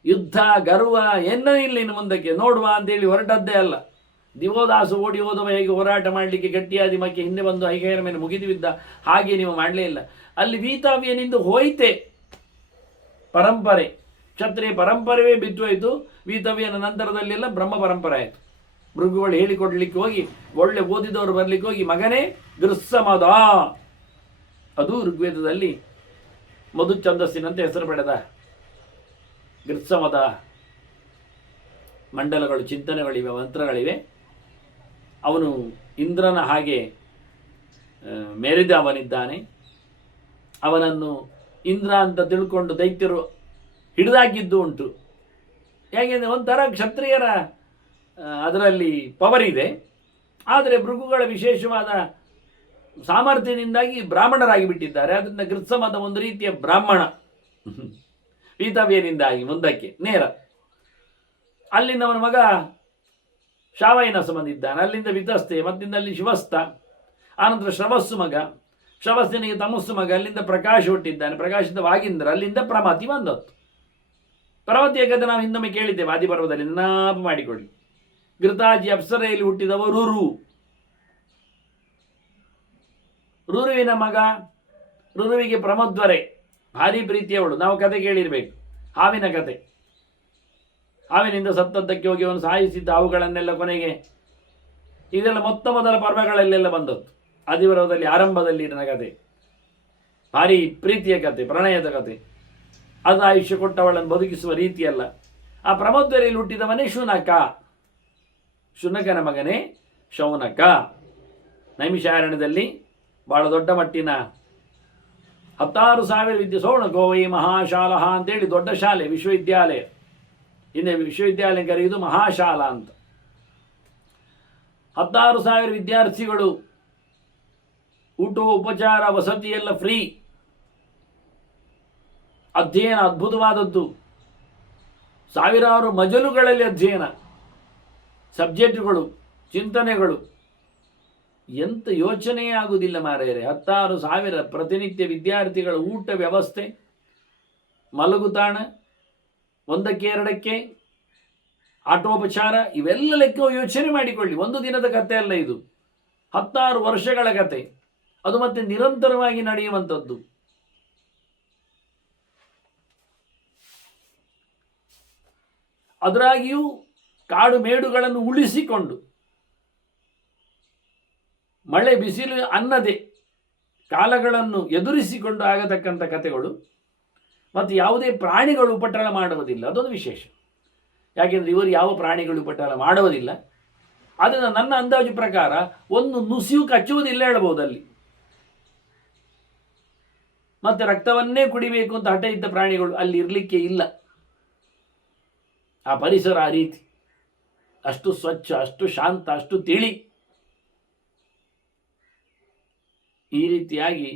ಯುದ್ಧ ಗರ್ವ ಇಲ್ಲ ಇನ್ನು ಮುಂದಕ್ಕೆ ನೋಡುವ ಅಂತೇಳಿ ಹೊರಟದ್ದೇ ಅಲ್ಲ. ದಿವೋದಾಸು ಓಡಿ ಹೋದವ ಹೇಗೆ ಹೋರಾಟ ಮಾಡಲಿಕ್ಕೆ ಗಟ್ಟಿಯಾದಿ ಮಕ್ಕೆ ಹಿಂದೆ ಬಂದು ಐಗೈರ ಮೇಲೆ ಮುಗಿದು ಬಿದ್ದ, ಹಾಗೆ ನೀವು ಮಾಡಲೇ ಇಲ್ಲ. ಅಲ್ಲಿ ವೀತವ್ಯನಿಂದ ಹೋಯ್ತೆ ಪರಂಪರೆ, ಕ್ಷತ್ರಿಯ ಪರಂಪರೆಯೇ ಬಿದ್ದೋಯ್ತು. ವೀತವ್ಯನ ನಂತರದಲ್ಲೆಲ್ಲ ಬ್ರಹ್ಮ ಪರಂಪರೆ ಆಯಿತು. ಭೃಗುಗಳು ಹೇಳಿಕೊಡ್ಲಿಕ್ಕೆ ಹೋಗಿ, ಒಳ್ಳೆ ಓದಿದವರು ಬರಲಿಕ್ಕೆ ಹೋಗಿ, ಮಗನೇ ಗೃತ್ಸಮದ, ಅದು ಋಗ್ವೇದದಲ್ಲಿ ಮಧು ಛಂದಸ್ಸಿನಂತೆ ಹೆಸರು ಪಡೆದ ಗೃತ್ಸಮದ ಮಂಡಲಗಳು, ಚಿಂತನೆಗಳಿವೆ, ಮಂತ್ರಗಳಿವೆ. ಅವನು ಇಂದ್ರನ ಹಾಗೆ ಮೆರೆದವನಿದ್ದಾನೆ. ಅವನನ್ನು ಇಂದ್ರ ಅಂತ ತಿಳ್ಕೊಂಡು ದೈತ್ಯರು ಹಿಡಿದಾಕಿದ್ದು ಉಂಟು. ಹೇಗೆಂದರೆ ಒಂಥರ ಕ್ಷತ್ರಿಯರ ಅದರಲ್ಲಿ ಪವರ್ ಇದೆ. ಆದರೆ ಭೃಗುಗಳ ವಿಶೇಷವಾದ ಸಾಮರ್ಥ್ಯದಿಂದಾಗಿ ಬ್ರಾಹ್ಮಣರಾಗಿ ಬಿಟ್ಟಿದ್ದಾರೆ. ಅದರಿಂದ ಗೃತ್ಸಮದ ಒಂದು ರೀತಿಯ ಬ್ರಾಹ್ಮಣ ವೀತವ್ಯನಿಂದಾಗಿ ಮುಂದಕ್ಕೆ ನೇರ. ಅಲ್ಲಿಂದ ಅವನ ಮಗ ಶಾವೈನಸ ಬಂದಿದ್ದಾನೆ, ಅಲ್ಲಿಂದ ವಿತಸ್ತೆ, ಮತ್ತಿಂದ ಅಲ್ಲಿ ಶಿವಸ್ತ, ಆನಂತರ ಶ್ರವಸ್ಸು ಮಗ, ಶ್ರವಸ್ಸನಿಗೆ ತಮಸ್ಸು ಮಗ, ಅಲ್ಲಿಂದ ಪ್ರಕಾಶ ಹುಟ್ಟಿದ್ದಾನೆ, ಪ್ರಕಾಶದ ವಾಗಿಂದ್ರ, ಅಲ್ಲಿಂದ ಪ್ರಮತಿ ಬಂದದ್ದು. ಪ್ರಮತಿಯ ಕಥೆ ನಾವು ಹಿಂದೊಮ್ಮೆ ಕೇಳಿದ್ದೇವೆ ಆದಿಪರ್ವದಲ್ಲಿ, ನೆನಪು ಮಾಡಿಕೊಳ್ಳಿ. ಘೃತಾಜಿ ಅಪ್ಸರೆಯಲ್ಲಿ ಹುಟ್ಟಿದವ ರುರುವಿನ ಮಗ. ರುರುವಿಗೆ ಪ್ರಮದ್ವರೆ ಭಾರಿ ಪ್ರೀತಿಯವಳು. ನಾವು ಕತೆ ಕೇಳಿರ್ಬೇಕು, ಹಾವಿನ ಕತೆ. ಹಾವಿನಿಂದ ಸತ್ತದ್ದಕ್ಕೆ ಹೋಗಿ ಅವನು ಸಾಯಿಸಿದ್ದ ಹಾವುಗಳನ್ನೆಲ್ಲ ಕೊನೆಗೆ, ಇದೆಲ್ಲ ಮೊದಲ ಪರ್ವಗಳಲ್ಲೆಲ್ಲ ಬಂದದ್ದು. ಆದಿಪರ್ವದಲ್ಲಿ ಆರಂಭದಲ್ಲಿ ಇರಿನ ಕತೆ, ಭಾರಿ ಪ್ರೀತಿಯ ಕತೆ, ಪ್ರಣಯದ ಕತೆ. ಅದು ಆಯುಷ್ಯ ಕೊಟ್ಟವಳನ್ನು ಬದುಕಿಸುವ ರೀತಿಯಲ್ಲ. ಆ ಪ್ರಮದ್ವರೆಯಲ್ಲಿ ಹುಟ್ಟಿದವನೇ ಶುನಕ, ಶುನಕನ ಮಗನೇ ಶೌನಕ. ನೈಮಿಷಾರಣ್ಯದಲ್ಲಿ ಬಹಳ ದೊಡ್ಡ ಮಟ್ಟಿನ 16,000 ವಿದ್ಯೆ, ಸೌಣಗೋವೈ ಮಹಾಶಾಲಾ ಅಂತೇಳಿ ದೊಡ್ಡ ಶಾಲೆ, ವಿಶ್ವವಿದ್ಯಾಲಯ. ಹಿಂದೆ ವಿಶ್ವವಿದ್ಯಾಲಯ ಕರೆಯುವುದು ಮಹಾಶಾಲಾ ಅಂತ. 16,000 ವಿದ್ಯಾರ್ಥಿಗಳು, ಊಟ ಉಪಚಾರ ವಸತಿ ಎಲ್ಲ ಫ್ರೀ. ಅಧ್ಯಯನ ಅದ್ಭುತವಾದದ್ದು. ಸಾವಿರಾರು ಮಜಲುಗಳಲ್ಲಿ ಅಧ್ಯಯನ, ಸಬ್ಜೆಕ್ಟ್ಗಳು, ಚಿಂತನೆಗಳು. ಎಂತ ಯೋಚನೆಯೇ ಆಗುವುದಿಲ್ಲ ಮಾರೆಯರೆ. 16,000 ಪ್ರತಿನಿತ್ಯ ವಿದ್ಯಾರ್ಥಿಗಳ ಊಟ ವ್ಯವಸ್ಥೆ, ಮಲಗುತಾಣ, 1ಕ್ಕೆ 2ಕ್ಕೆ ಆಟೋಪಚಾರ, ಇವೆಲ್ಲ ಲೆಕ್ಕ ಯೋಚನೆ ಮಾಡಿಕೊಳ್ಳಿ. ಒಂದು ದಿನದ ಕತೆ ಅಲ್ಲ ಇದು, 16 ವರ್ಷಗಳ ಕತೆ. ಅದು ಮತ್ತೆ ನಿರಂತರವಾಗಿ ನಡೆಯುವಂಥದ್ದು. ಅದರಾಗಿಯೂ ಕಾಡು ಮೇಡುಗಳನ್ನು ಉಳಿಸಿಕೊಂಡು, ಮಳೆ ಬಿಸಿಲು ಅನ್ನದೆ ಕಾಲಗಳನ್ನು ಎದುರಿಸಿಕೊಂಡು ಆಗತಕ್ಕಂಥ ಕಥೆಗಳು. ಮತ್ತು ಯಾವುದೇ ಪ್ರಾಣಿಗಳು ಉಪಟಳ ಮಾಡುವುದಿಲ್ಲ, ಅದೊಂದು ವಿಶೇಷ. ಯಾಕೆಂದರೆ ಇವರು ಯಾವ ಪ್ರಾಣಿಗಳು ಉಪಟಳ ಮಾಡುವುದಿಲ್ಲ. ಅದನ್ನು ನನ್ನ ಅಂದಾಜು ಪ್ರಕಾರ ಒಂದು ನುಸಿಯು ಕಚ್ಚುವುದಿಲ್ಲ ಹೇಳ್ಬೋದಲ್ಲಿ. ಮತ್ತು ರಕ್ತವನ್ನೇ ಕುಡಿಬೇಕು ಅಂತ ಹಠ ಇದ್ದ ಪ್ರಾಣಿಗಳು ಅಲ್ಲಿ ಇರಲಿಕ್ಕೆ ಇಲ್ಲ. ಆ ಪರಿಸರ ಆ ರೀತಿ, ಅಷ್ಟು ಸ್ವಚ್ಛ, ಅಷ್ಟು ಶಾಂತ, ಅಷ್ಟು ತಿಳಿ. ಈ ರೀತಿಯಾಗಿ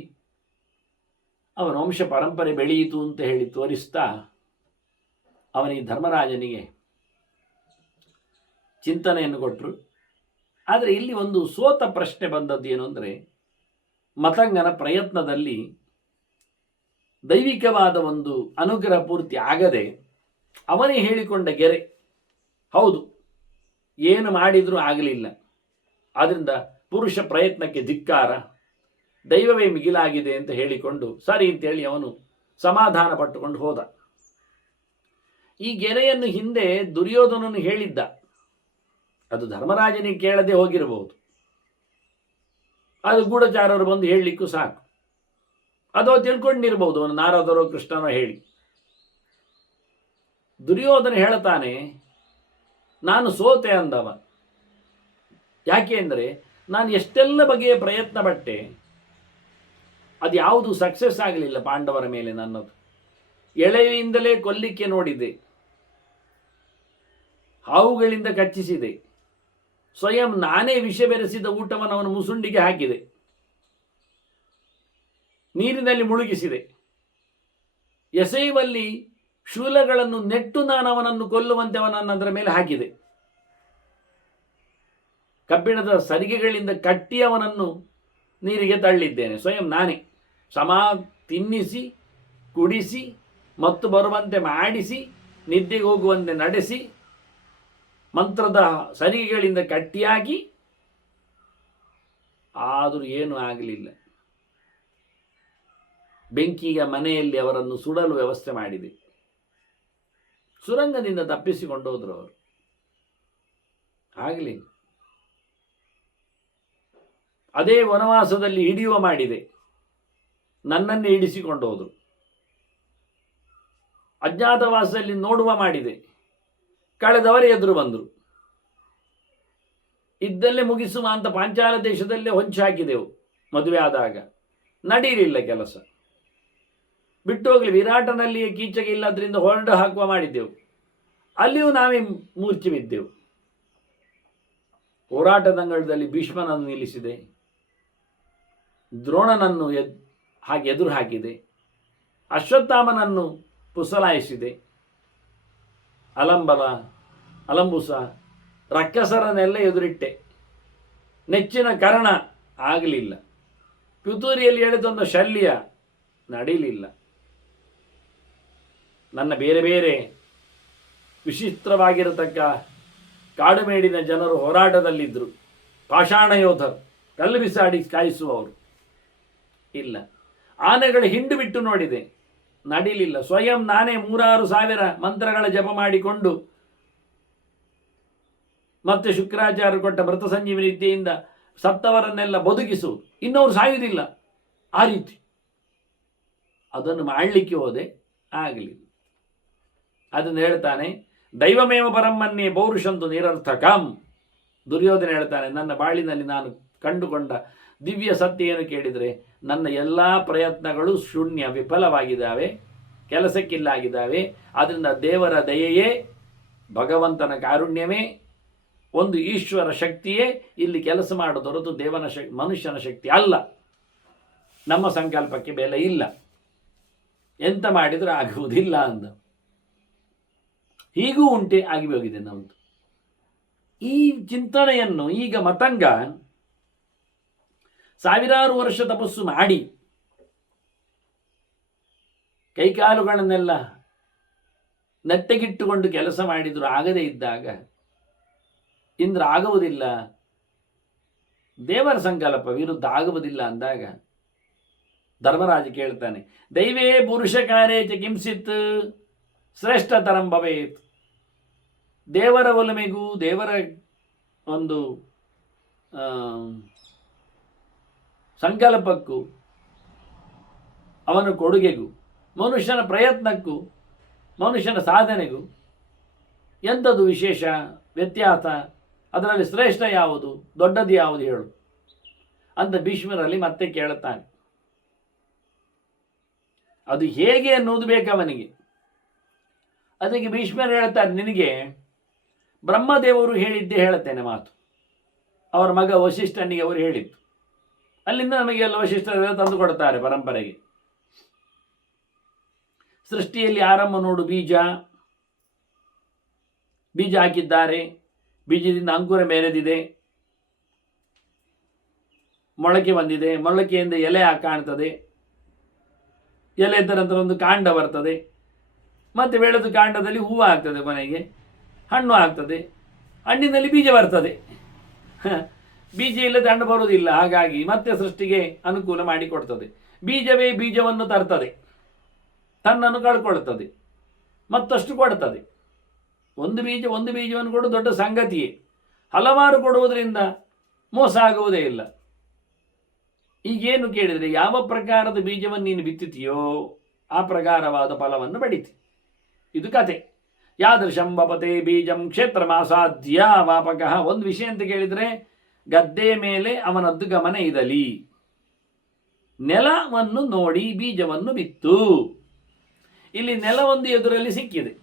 ಅವನ ವಂಶ ಪರಂಪರೆ ಬೆಳೆಯಿತು ಅಂತ ಹೇಳಿ ತೋರಿಸ್ತಾ ಅವನಿಗೆ ಧರ್ಮರಾಜನಿಗೆ ಚಿಂತನೆಯನ್ನು ಕೊಟ್ಟರು. ಆದರೆ ಇಲ್ಲಿ ಒಂದು ಸೋತ ಪ್ರಶ್ನೆ ಬಂದದ್ದು ಏನು ಅಂದರೆ, ಮತಂಗನ ಪ್ರಯತ್ನದಲ್ಲಿ ದೈವಿಕವಾದ ಒಂದು ಅನುಗ್ರಹ ಪೂರ್ತಿ ಆಗದೆ ಅವನೇ ಹೇಳಿಕೊಂಡ ಗೆರೆ. ಹೌದು, ಏನು ಮಾಡಿದರೂ ಆಗಲಿಲ್ಲ, ಆದ್ದರಿಂದ ಪುರುಷ ಪ್ರಯತ್ನಕ್ಕೆ ಧಿಕ್ಕಾರ, ದೈವವೇ ಮಿಗಿಲಾಗಿದೆ ಅಂತ ಹೇಳಿಕೊಂಡು ಸರಿ ಅಂತೇಳಿ ಅವನು ಸಮಾಧಾನ ಪಟ್ಟುಕೊಂಡು ಹೋದ. ಈ ಗೆರೆಯನ್ನು ಹಿಂದೆ ದುರ್ಯೋಧನನು ಹೇಳಿದ್ದ, ಅದು ಧರ್ಮರಾಜನಿಗೆ ಕೇಳದೆ ಹೋಗಿರಬಹುದು, ಅದು ಗೂಢಚಾರರು ಬಂದು ಹೇಳಲಿಕ್ಕೂ ಸಾಕು, ಅದು ತಿಳ್ಕೊಂಡಿರ್ಬೋದು ಅವನು ನಾರದರೋ ಕೃಷ್ಣನೋ ಹೇಳಿ. ದುರ್ಯೋಧನ ಹೇಳ್ತಾನೆ, ನಾನು ಸೋತೆ ಅಂದವ. ಯಾಕೆ ಅಂದರೆ ನಾನು ಎಷ್ಟೆಲ್ಲ ಬಗೆಯ ಪ್ರಯತ್ನ ಪಟ್ಟೆ, ಅದು ಯಾವುದು ಸಕ್ಸಸ್ ಆಗಲಿಲ್ಲ ಪಾಂಡವರ ಮೇಲೆ ನನ್ನದು. ಎಳೆಯಿಂದಲೇ ಕೊಲ್ಲಿಕ್ಕೆ ನೋಡಿದೆ, ಹಾವುಗಳಿಂದ ಕಚ್ಚಿಸಿದೆ, ಸ್ವಯಂ ನಾನೇ ವಿಷ ಬೆರೆಸಿದ ಊಟವನ್ನು ಅವನ ಮುಸುಂಡಿಗೆ ಹಾಕಿದೆ, ನೀರಿನಲ್ಲಿ ಮುಳುಗಿಸಿದೆ, ಎಸೆಯುವಲ್ಲಿ ಶೂಲಗಳನ್ನು ನೆಟ್ಟು ನಾನು ಅವನನ್ನು ಕೊಲ್ಲುವಂತೆ ಅವನನ್ನು ಅದರ ಮೇಲೆ ಹಾಕಿದೆ, ಕಬ್ಬಿಣದ ಸರಿಗೆಗಳಿಂದ ಕಟ್ಟಿ ಅವನನ್ನು ನೀರಿಗೆ ತಳ್ಳಿದ್ದೇನೆ ಸ್ವಯಂ ನಾನೇ. ಸಮ ತಿನ್ನಿಸಿ ಕುಡಿಸಿ ಮತ್ತು ಬರುವಂತೆ ಮಾಡಿಸಿ ನಿದ್ದೆಗೆ ಹೋಗುವಂತೆ ನಡೆಸಿ ಮಂತ್ರದ ಸರಿಗೆಗಳಿಂದ ಕಟ್ಟಿಯಾಗಿ, ಆದರೂ ಏನೂ ಆಗಲಿಲ್ಲ. ಬೆಂಕಿಯ ಮನೆಯಲ್ಲಿ ಅವರನ್ನು ಸುಡಲು ವ್ಯವಸ್ಥೆ ಮಾಡಿದೆ. ಸುರಂಗದಿಂದ ತಪ್ಪಿಸಿಕೊಂಡು ಹೋದ್ರು ಅವರು. ಆಗಲಿ, ಅದೇ ವನವಾಸದಲ್ಲಿ ಹಿಡಿಯುವ ಮಾಡಿದೆ, ನನ್ನನ್ನೇ ಹಿಡಿಸಿಕೊಂಡು ಹೋದರು. ಅಜ್ಞಾತವಾಸದಲ್ಲಿ ನೋಡುವ ಮಾಡಿದೆ, ಕಳೆದವರೇ ಎದುರು ಬಂದರು. ಇದ್ದಲ್ಲೇ ಮುಗಿಸುವ ಅಂತ ಪಾಂಚಾಲ ದೇಶದಲ್ಲೇ ಹೊಂಚು ಹಾಕಿದೆವು. ಮದುವೆ ಆದಾಗ ನಡೀಲಿಲ್ಲ ಕೆಲಸ, ಬಿಟ್ಟು ಹೋಗಲಿ. ವಿರಾಟನಲ್ಲಿಯೇ ಕೀಚಗೆ ಇಲ್ಲದ್ರಿಂದ ಹೊರಡು ಹಾಕುವ ಮಾಡಿದ್ದೆವು, ಅಲ್ಲಿಯೂ ನಾವೇ ಮೂರ್ಛೆ ಬಿದ್ದೆವು. ಹೋರಾಟದಂಗಳದಲ್ಲಿ ಭೀಷ್ಮನನ್ನು ನಿಲ್ಲಿಸಿದೆ, ದ್ರೋಣನನ್ನು ಹಾಗೆ ಎದುರು ಹಾಕಿದೆ, ಅಶ್ವತ್ಥಾಮನನ್ನು ಪುಸಲಾಯಿಸಿದೆ, ಅಲಂಬುಸ ರಕ್ಕಸರನ್ನೆಲ್ಲ ಎದುರಿಟ್ಟೆ. ನೆಚ್ಚಿನ ಕರ್ಣ ಆಗಲಿಲ್ಲ, ಪಿತೂರಿಯಲ್ಲಿ ಎಳೆದೊಂದು ಶಲ್ಯ ನಡೀಲಿಲ್ಲ. ನನ್ನ ಬೇರೆ ಬೇರೆ ವಿಚಿತ್ರವಾಗಿರತಕ್ಕ ಕಾಡುಮೇಡಿನ ಜನರು ಹೋರಾಟದಲ್ಲಿದ್ದರು, ಪಾಷಾಣ ಯೋಧರು, ಕಲ್ಲು ಬಿಸಾಡಿ ಕಾಯಿಸುವವರು. ಇಲ್ಲ, ಆನೆಗಳು ಹಿಂಡು ಬಿಟ್ಟು ನೋಡಿದೆ, ನಡೀಲಿಲ್ಲ. ಸ್ವಯಂ ನಾನೇ 3,000 ಮಂತ್ರಗಳ ಜಪ ಮಾಡಿಕೊಂಡು ಮತ್ತೆ ಶುಕ್ರಾಚಾರ್ಯರು ಕೊಟ್ಟ ಮೃತ ಸಂಜೀವನಿ ವಿದ್ಯೆಯಿಂದ ಸತ್ತವರನ್ನೆಲ್ಲ ಬದುಕಿಸುವುದು, ಇನ್ನವರು ಸಾಯುವುದಿಲ್ಲ ಆ ರೀತಿ. ಅದನ್ನು ಮಾಡಲಿಕ್ಕೆ ಹೋದೆ, ಆಗಲಿಲ್ಲ. ಅದನ್ನು ಹೇಳ್ತಾನೆ, ದೈವಮೇವ ಪರಮ್ಮನ್ನೇ ಪೌರುಷಂತು ನಿರರ್ಥಕಂ. ದುರ್ಯೋಧನ ಹೇಳ್ತಾನೆ, ನನ್ನ ಬಾಳಿನಲ್ಲಿ ನಾನು ಕಂಡುಕೊಂಡ ದಿವ್ಯ ಸತ್ಯ ಏನು ಕೇಳಿದರೆ, ನನ್ನ ಎಲ್ಲ ಪ್ರಯತ್ನಗಳು ಶೂನ್ಯ, ವಿಫಲವಾಗಿದ್ದಾವೆ, ಕೆಲಸಕ್ಕಿಲ್ಲಾಗಿದ್ದಾವೆ. ಆದ್ದರಿಂದ ದೇವರ ದಯೆಯೇ, ಭಗವಂತನ ಕಾರುಣ್ಯವೇ, ಒಂದು ಈಶ್ವರ ಶಕ್ತಿಯೇ ಇಲ್ಲಿ ಕೆಲಸ ಮಾಡೋದೊರತು ಮನುಷ್ಯನ ಶಕ್ತಿ ಅಲ್ಲ. ನಮ್ಮ ಸಂಕಲ್ಪಕ್ಕೆ ಬೆಲೆ ಇಲ್ಲ, ಎಂತ ಮಾಡಿದರೂ ಆಗುವುದಿಲ್ಲ ಅಂದ. ಹೀಗೂ ಉಂಟೆ ಆಗಿ ಹೋಗಿದೆ ನಮ್ಮದು. ಈ ಚಿಂತನೆಯನ್ನು ಈಗ ಮತಂಗ 1000 ವರ್ಷ ತಪಸ್ಸು ಮಾಡಿ ಕೈಕಾಲುಗಳನ್ನೆಲ್ಲ ನೆಟ್ಟಗಿಟ್ಟುಕೊಂಡು ಕೆಲಸ ಮಾಡಿದರೂ ಆಗದೇ ಇದ್ದಾಗ, ಇಂದ್ರ ಆಗುವುದಿಲ್ಲ, ದೇವರ ಸಂಕಲ್ಪ ವಿರುದ್ಧ ಆಗುವುದಿಲ್ಲ ಅಂದಾಗ ಧರ್ಮರಾಜ ಕೇಳ್ತಾನೆ, ದೈವೇ ಪುರುಷ ಕಾರ್ಯೇ ಚ ಕಿಂಚಿತ್ ಶ್ರೇಷ್ಠತರಂ ಭವೇತ್. ದೇವರ ಒಲಮೆಗೂ ದೇವರ ಒಂದು ಸಂಕಲ್ಪಕ್ಕೂ ಅವನ ಕೊಡುಗೆಗೂ ಮನುಷ್ಯನ ಪ್ರಯತ್ನಕ್ಕೂ ಮನುಷ್ಯನ ಸಾಧನೆಗೂ ಎಂಥದ್ದು ವಿಶೇಷ ವ್ಯತ್ಯಾಸ, ಅದರಲ್ಲಿ ಶ್ರೇಷ್ಠ ಯಾವುದು, ದೊಡ್ಡದು ಯಾವುದು ಹೇಳು ಅಂತ ಭೀಷ್ಮರಲ್ಲಿ ಮತ್ತೆ ಕೇಳುತ್ತಾನೆ. ಅದು ಹೇಗೆ ಅನ್ನೋದು ಬೇಕವನಿಗೆ. ಅದಕ್ಕೆ ಭೀಷ್ಮರು ಹೇಳ್ತಾರೆ, ನಿನಗೆ ಬ್ರಹ್ಮದೇವರು ಹೇಳಿದ್ದೇ ಹೇಳುತ್ತೇನೆ ಮಾತು. ಅವರ ಮಗ ವಸಿಷ್ಠನಿಗೆ ಅವರು ಹೇಳಿದ್ದು, ಅಲ್ಲಿಂದ ನಮಗೆಲ್ಲ ವಶಿಷ್ಠರೆಲ್ಲ ತಂದು ಕೊಡ್ತಾರೆ ಪರಂಪರೆಗೆ. ಸೃಷ್ಟಿಯಲ್ಲಿ ಆರಂಭ ನೋಡು, ಬೀಜ ಹಾಕಿದ್ದಾರೆ, ಬೀಜದಿಂದ ಅಂಕುರ ಮೆರೆದಿದೆ, ಮೊಳಕೆ ಬಂದಿದೆ, ಮೊಳಕೆಯಿಂದ ಎಲೆ ಕಾಣ್ತದೆ, ಎಲೆ ಇದ್ದ ನಂತರ ಒಂದು ಕಾಂಡ ಬರ್ತದೆ, ಮತ್ತೆ ಬೆಳೆದು ಕಾಂಡದಲ್ಲಿ ಹೂವು ಆಗ್ತದೆ, ಕೊನೆಗೆ ಹಣ್ಣು ಆಗ್ತದೆ, ಹಣ್ಣಿನಲ್ಲಿ ಬೀಜ ಬರ್ತದೆ. ಬೀಜ ಇಲ್ಲದೆ ಹಣ್ಣು ಬರುವುದಿಲ್ಲ, ಹಾಗಾಗಿ ಮತ್ತೆ ಸೃಷ್ಟಿಗೆ ಅನುಕೂಲ ಮಾಡಿಕೊಡ್ತದೆ. ಬೀಜವೇ ಬೀಜವನ್ನು ತರ್ತದೆ, ತನ್ನನ್ನು ಕಳ್ಕೊಳ್ತದೆ. ಮತ್ತಷ್ಟು ಕೊಡ್ತದೆ. ಒಂದು ಬೀಜವನ್ನು ಕೊಡು ದೊಡ್ಡ ಸಂಗತಿಯೇ. ಹಲವಾರು ಕೊಡುವುದರಿಂದ ಮೋಸ ಆಗುವುದೇ ಇಲ್ಲ. ಈಗೇನು ಕೇಳಿದರೆ, ಯಾವ ಪ್ರಕಾರದ ಬೀಜವನ್ನು ನೀನು ಬಿತ್ತಿದೆಯೋ ಆ ಪ್ರಕಾರವಾದ ಫಲವನ್ನು ಪಡಿತಿ. ಇದು ಕತೆ. ಯಾದೃಶಂ ವಪತೆ ಬೀಜಂ ಕ್ಷೇತ್ರ ಮಾಸಾಧ್ಯ ವಾಪಕ. ಒಂದು ವಿಷಯ ಅಂತ ಕೇಳಿದರೆ, ಗದ್ದೆಯ ಮೇಲೆ ಅವನದ್ದು ಗಮನ ಇರಲಿ, ನೆಲವನ್ನು ನೋಡಿ ಬೀಜವನ್ನು ಬಿತ್ತು. ಇಲ್ಲಿ ನೆಲವೊಂದು ಎದುರಲ್ಲಿ ಸಿಕ್ಕಿದೆ,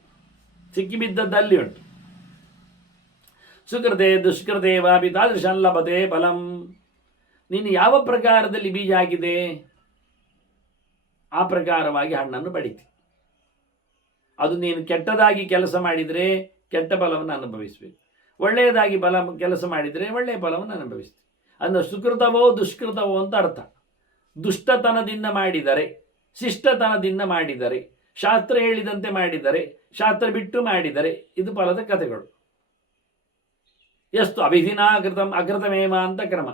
ಸಿಕ್ಕಿ ಬಿದ್ದದ್ದಲ್ಲಿ ಉಂಟು. ಸುಕೃತೆ ದುಷ್ಕೃತೆ ವಾಪಿ ತಾದೃಶಂ ಲಭತೆ ಫಲಂ. ನೀನು ಯಾವ ಪ್ರಕಾರದಲ್ಲಿ ಬೀಜ ಹಾಕಿದೆ ಆ ಪ್ರಕಾರವಾಗಿ ಹಣ್ಣನ್ನು ಪಡಿತಿ. ಅದು ನೀನು ಕೆಟ್ಟದಾಗಿ ಕೆಲಸ ಮಾಡಿದರೆ ಕೆಟ್ಟ ಫಲವನ್ನು ಅನುಭವಿಸಬೇಕು, ಒಳ್ಳೆಯದಾಗಿ ಕೆಲಸ ಮಾಡಿದರೆ ಒಳ್ಳೆಯ ಫಲವನ್ನು ಅನುಭವಿಸ್ತೀವಿ. ಅಂದರೆ ಸುಕೃತವೋ ದುಷ್ಕೃತವೋ ಅಂತ ಅರ್ಥ. ದುಷ್ಟತನದಿಂದ ಮಾಡಿದರೆ, ಶಿಷ್ಟತನದಿಂದ ಮಾಡಿದರೆ, ಶಾಸ್ತ್ರ ಹೇಳಿದಂತೆ ಮಾಡಿದರೆ, ಶಾಸ್ತ್ರ ಬಿಟ್ಟು ಮಾಡಿದರೆ, ಇದು ಫಲದ ಕಥೆಗಳು. ಎಷ್ಟು ಅವಿಧಿನಾಕೃತಂ ಅಕೃತಮೇವ ಅಂತ ಕ್ರಮ.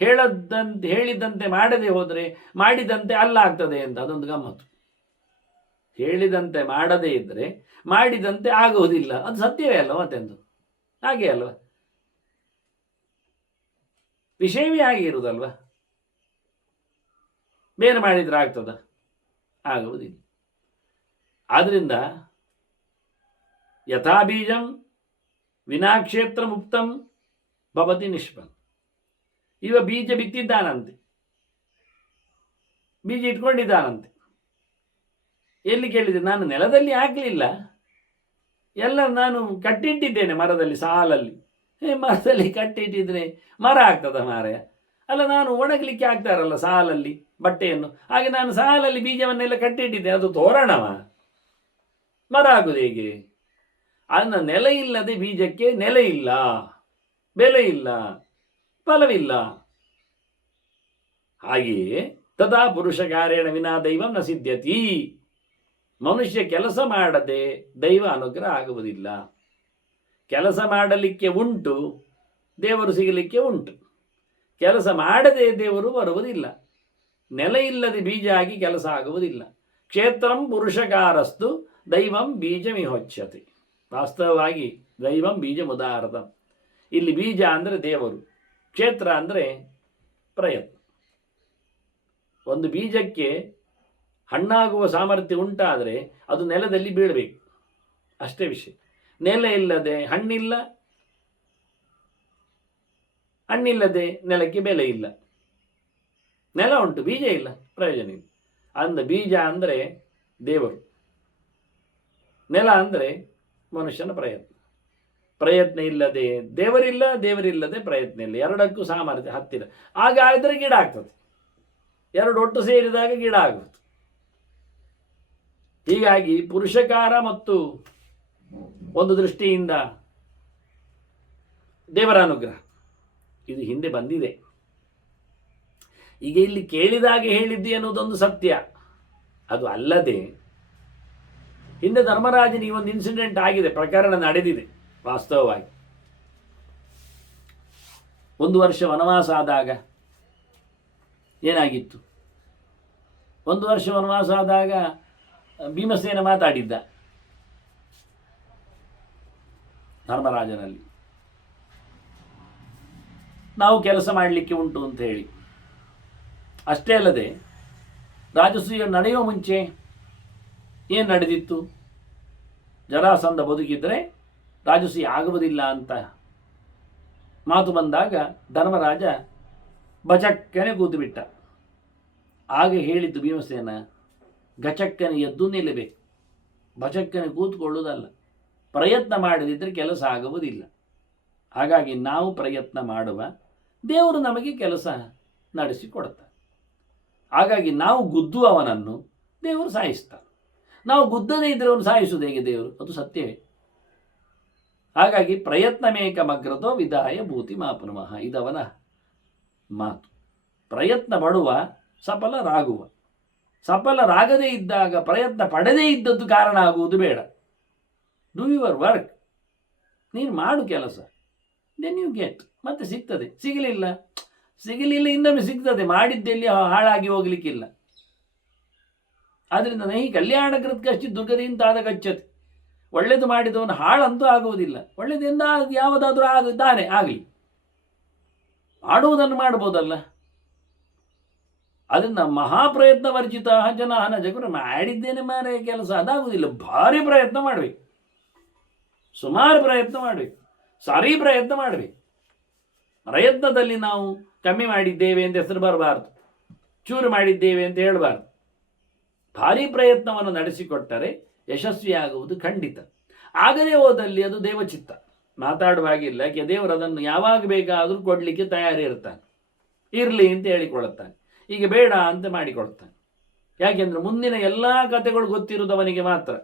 ಹೇಳಿದಂತೆ ಮಾಡದೆ ಹೋದರೆ ಮಾಡಿದಂತೆ ಅಲ್ಲ ಆಗ್ತದೆ ಅಂತ ಅದೊಂದು ಗಮ್ಮತ್ತು. ಹೇಳಿದಂತೆ ಮಾಡದೇ ಇದ್ದರೆ ಮಾಡಿದಂತೆ ಆಗುವುದಿಲ್ಲ, ಅದು ಸತ್ಯವೇ ಅಲ್ಲ ಮತ್ತೆಂದು. ಹಾಗೆ ಅಲ್ವ, ವಿಷಯವೇ ಹಾಗೆ ಇರುವುದಲ್ವ. ಬೇರೆ ಮಾಡಿದ್ರೆ ಆಗ್ತದ? ಆಗುವುದಿಲ್ಲ. ಆದ್ರಿಂದ ಯಥಾ ಬೀಜಂ ವಿನಾಕ್ಷೇತ್ರ ಮುಕ್ತಂ ಭವತಿ ನಿಷ್ಫಲಂ. ಇವ ಬೀಜ ಬಿತ್ತಿದ್ದಾನಂತೆ, ಬೀಜ ಇಟ್ಕೊಂಡಿದ್ದಾನಂತೆ. ಎಲ್ಲಿ ಕೇಳಿದೆ? ನಾನು ನೆಲದಲ್ಲಿ ಹಾಕಲಿಲ್ಲ, ಎಲ್ಲ ನಾನು ಕಟ್ಟಿಟ್ಟಿದ್ದೇನೆ ಮರದಲ್ಲಿ, ಸಾಲಲ್ಲಿ. ಮರದಲ್ಲಿ ಕಟ್ಟಿಟ್ಟಿದ್ರೆ ಮರ ಆಗ್ತದ ಮಾರಾಯ? ಅಲ್ಲ, ನಾನು ಒಣಗಲಿಕ್ಕೆ ಆಗ್ತಾರಲ್ಲ ಸಾಲಲ್ಲಿ ಬಟ್ಟೆಯನ್ನು, ಹಾಗೆ ನಾನು ಸಾಲಲ್ಲಿ ಬೀಜವನ್ನೆಲ್ಲ ಕಟ್ಟಿಟ್ಟಿದ್ದೆ, ಅದು ತೋರಣವ, ಮರ ಆಗುದು ಹೇಗೆ? ಅದನ್ನ ನೆಲೆ ಇಲ್ಲದೆ ಬೀಜಕ್ಕೆ ನೆಲೆ ಇಲ್ಲ, ಬೆಲೆ ಇಲ್ಲ, ಫಲವಿಲ್ಲ. ಹಾಗೆಯೇ ತದಾ ಪುರುಷ ಕಾರ್ಯೇಣ ವಿನಾ ದೈವಂ ನ ಸಿದ್ಧ್ಯತಿ. ಮನುಷ್ಯ ಕೆಲಸ ಮಾಡದೆ ದೈವ ಅನುಗ್ರಹ ಆಗುವುದಿಲ್ಲ. ಕೆಲಸ ಮಾಡಲಿಕ್ಕೆ ಉಂಟು, ದೇವರು ಸಿಗಲಿಕ್ಕೆ ಉಂಟು. ಕೆಲಸ ಮಾಡದೆ ದೇವರು ಬರುವುದಿಲ್ಲ. ನೆಲೆ ಇಲ್ಲದೆ ಬೀಜ ಆಗಿ ಕೆಲಸ ಆಗುವುದಿಲ್ಲ. ಕ್ಷೇತ್ರಂ ಪುರುಷಕಾರಸ್ತು ದೈವಂ ಬೀಜಮಿಹೊಚ್ಯತೆ. ವಾಸ್ತವವಾಗಿ ದೈವಂ ಬೀಜ ಮುದಾರತ. ಇಲ್ಲಿ ಬೀಜ ಅಂದರೆ ದೇವರು, ಕ್ಷೇತ್ರ ಅಂದರೆ ಪ್ರಯತ್ನ. ಒಂದು ಬೀಜಕ್ಕೆ ಹಣ್ಣಾಗುವ ಸಾಮರ್ಥ್ಯ ಉಂಟಾದರೆ ಅದು ನೆಲದಲ್ಲಿ ಬೀಳಬೇಕು, ಅಷ್ಟೇ ವಿಷಯ. ನೆಲ ಇಲ್ಲದೆ ಹಣ್ಣಿಲ್ಲ, ಹಣ್ಣಿಲ್ಲದೆ ನೆಲಕ್ಕೆ ಬೆಲೆ ಇಲ್ಲ. ನೆಲ ಉಂಟು, ಬೀಜ ಇಲ್ಲ, ಪ್ರಯೋಜನ ಇಲ್ಲ. ಅಂದ ಬೀಜ ಅಂದರೆ ದೇವರು, ನೆಲ ಅಂದರೆ ಮನುಷ್ಯನ ಪ್ರಯತ್ನ. ಪ್ರಯತ್ನ ಇಲ್ಲದೆ ದೇವರಿಲ್ಲ, ದೇವರಿಲ್ಲದೆ ಪ್ರಯತ್ನ ಇಲ್ಲ. ಎರಡಕ್ಕೂ ಸಾಮರ್ಥ್ಯ ಹತ್ತಿರ. ಆಗ ಆದರೆ ಗಿಡ ಆಗ್ತದೆ, ಎರಡು ಒಟ್ಟು ಸೇರಿದಾಗ ಗಿಡ ಆಗುವುದು. ಹೀಗಾಗಿ ಪುರುಷಕಾರ ಮತ್ತು ಒಂದು ದೃಷ್ಟಿಯಿಂದ ದೇವರ ಅನುಗ್ರಹ ಇದು ಹಿಂದೆ ಬಂದಿದೆ. ಈಗ ಇಲ್ಲಿ ಕೇಳಿದಾಗೆ ಹೇಳಿದ್ದಿ ಅನ್ನೋದೊಂದು ಸತ್ಯ. ಅದು ಅಲ್ಲದೆ ಹಿಂದೆ ಧರ್ಮರಾಜನಿಗೆ ಒಂದು ಇನ್ಸಿಡೆಂಟ್ ಆಗಿದೆ, ಪ್ರಕರಣ ನಡೆದಿದೆ. ವಾಸ್ತವವಾಗಿ 1 ವರ್ಷ ವನವಾಸ ಆದಾಗ ಏನಾಗಿತ್ತು? 1 ವರ್ಷ ವನವಾಸ ಆದಾಗ ಭೀಮಸೇನ ಮಾತಾಡಿದ್ದ ಧರ್ಮರಾಜನಲ್ಲಿ, ನಾವು ಕೆಲಸ ಮಾಡಲಿಕ್ಕೆ ಉಂಟು ಅಂತ ಹೇಳಿ. ಅಷ್ಟೇ ಅಲ್ಲದೆ ರಾಜಸೂಯ ನಡೆಯುವ ಮುಂಚೆ ಏನು ನಡೆದಿತ್ತು? ಜರಾಸಂಧ ಬದುಕಿದ್ರೆ ರಾಜಸೂಯ ಆಗುವುದಿಲ್ಲ ಅಂತ ಮಾತು ಬಂದಾಗ ಧರ್ಮರಾಜ ಬಚಕ್ಕನೆ ಕೂತು ಬಿಟ್ಟ. ಆಗ ಹೇಳಿದ್ದು ಭೀಮಸೇನ, ಗಚಕ್ಕನೆ ಎದ್ದು ನಿಲ್ಲಬೇಕು, ಬಚಕ್ಕನೆ ಕೂತ್ಕೊಳ್ಳುವುದಲ್ಲ. ಪ್ರಯತ್ನ ಮಾಡದಿದ್ದರೆ ಕೆಲಸ ಆಗುವುದಿಲ್ಲ. ಹಾಗಾಗಿ ನಾವು ಪ್ರಯತ್ನ ಮಾಡುವ, ದೇವರು ನಮಗೆ ಕೆಲಸ ನಡೆಸಿಕೊಡ್ತಾರೆ. ಹಾಗಾಗಿ ನಾವು ಗುದ್ದುವವನನ್ನು ದೇವರು ಸಾಯಿಸ್ತಾರೆ. ನಾವು ಗುದ್ದದೇ ಇದ್ದರೆ ಅವನು ಸಾಯಿಸುವುದು ಹೇಗೆ ದೇವರು? ಅದು ಸತ್ಯವೇ. ಹಾಗಾಗಿ ಪ್ರಯತ್ನಮೇಕಮಗ್ರತೋ ವಿದಾಯ ಭೂತಿ ಮಾಪುನಮಃ, ಇದವನ ಮಾತು. ಪ್ರಯತ್ನ ಪಡುವ, ಸಫಲರಾಗುವ. ಸಫಲರಾಗದೇ ಇದ್ದಾಗ ಪ್ರಯತ್ನ ಪಡದೇ ಇದ್ದದ್ದು ಕಾರಣ ಆಗುವುದು ಬೇಡ. ಡೂ ಯುವರ್ ವರ್ಕ್, ನೀನು ಮಾಡು ಕೆಲಸ, ದೆನ್ ಯು ಗೆಟ್. ಮತ್ತೆ ಸಿಗ್ತದೆ. ಸಿಗಲಿಲ್ಲ ಇನ್ನೊಮ್ಮೆ ಸಿಗ್ತದೆ. ಮಾಡಿದ್ದೆಲ್ಲಿ ಹಾಳಾಗಿ ಹೋಗ್ಲಿಕ್ಕಿಲ್ಲ. ಆದ್ರಿಂದ ನಹಿ ಕಲ್ಯಾಣ ಕೃತ್ ಕಶ್ಚಿತ್ ದುರ್ಗತಿಯಿಂದ ಆದ ಗಚ್ಚತಿ. ಒಳ್ಳೆಯದು ಮಾಡಿದವನು ಹಾಳಂತೂ ಆಗುವುದಿಲ್ಲ. ಒಳ್ಳೆಯದಿಂದ ಯಾವುದಾದ್ರೂ ತಾನೇ ಆಗಲಿ, ಮಾಡುವುದನ್ನು ಮಾಡ್ಬೋದಲ್ಲ. ಅದನ್ನ ಮಹಾಪ್ರಯತ್ನ ವರ್ಜಿತ ಜನ ಜಗುರ ಮಾಡಿದ್ದೇನೆ ಮಾರೆ ಕೆಲಸ ಅದಾಗುವುದಿಲ್ಲ. ಭಾರಿ ಪ್ರಯತ್ನ ಮಾಡಬೇಕು, ಸುಮಾರು ಪ್ರಯತ್ನ ಮಾಡಬೇಕು, ಸಾರಿ ಪ್ರಯತ್ನ ಮಾಡಬೇಕು. ಪ್ರಯತ್ನದಲ್ಲಿ ನಾವು ಕಮ್ಮಿ ಮಾಡಿದ್ದೇವೆ ಅಂತ ಹೆಸರು ಬರಬಾರ್ದು, ಚೂರು ಮಾಡಿದ್ದೇವೆ ಅಂತ ಹೇಳಬಾರ್ದು. ಭಾರಿ ಪ್ರಯತ್ನವನ್ನು ನಡೆಸಿಕೊಟ್ಟರೆ ಯಶಸ್ವಿಯಾಗುವುದು ಖಂಡಿತ. ಆಗದೇ ಹೋದಲ್ಲಿ ಅದು ದೇವಚಿತ್ತ, ಮಾತಾಡುವಾಗಿಲ್ಲ. ಯಾಕೆ ದೇವರು ಅದನ್ನು ಯಾವಾಗ ಬೇಕಾದರೂ ಕೊಡಲಿಕ್ಕೆ ತಯಾರಿ ಇರ್ತಾನೆ. ಇರಲಿ ಅಂತ ಹೇಳಿಕೊಳ್ಳುತ್ತಾನೆ, ಈಗ ಬೇಡ ಅಂತ ಮಾಡಿಕೊಳ್ತಾನೆ. ಯಾಕೆಂದ್ರೆ ಮುಂದಿನ ಎಲ್ಲ ಕಥೆಗಳು ಗೊತ್ತಿರುವುದು ಅವನಿಗೆ ಮಾತ್ರ.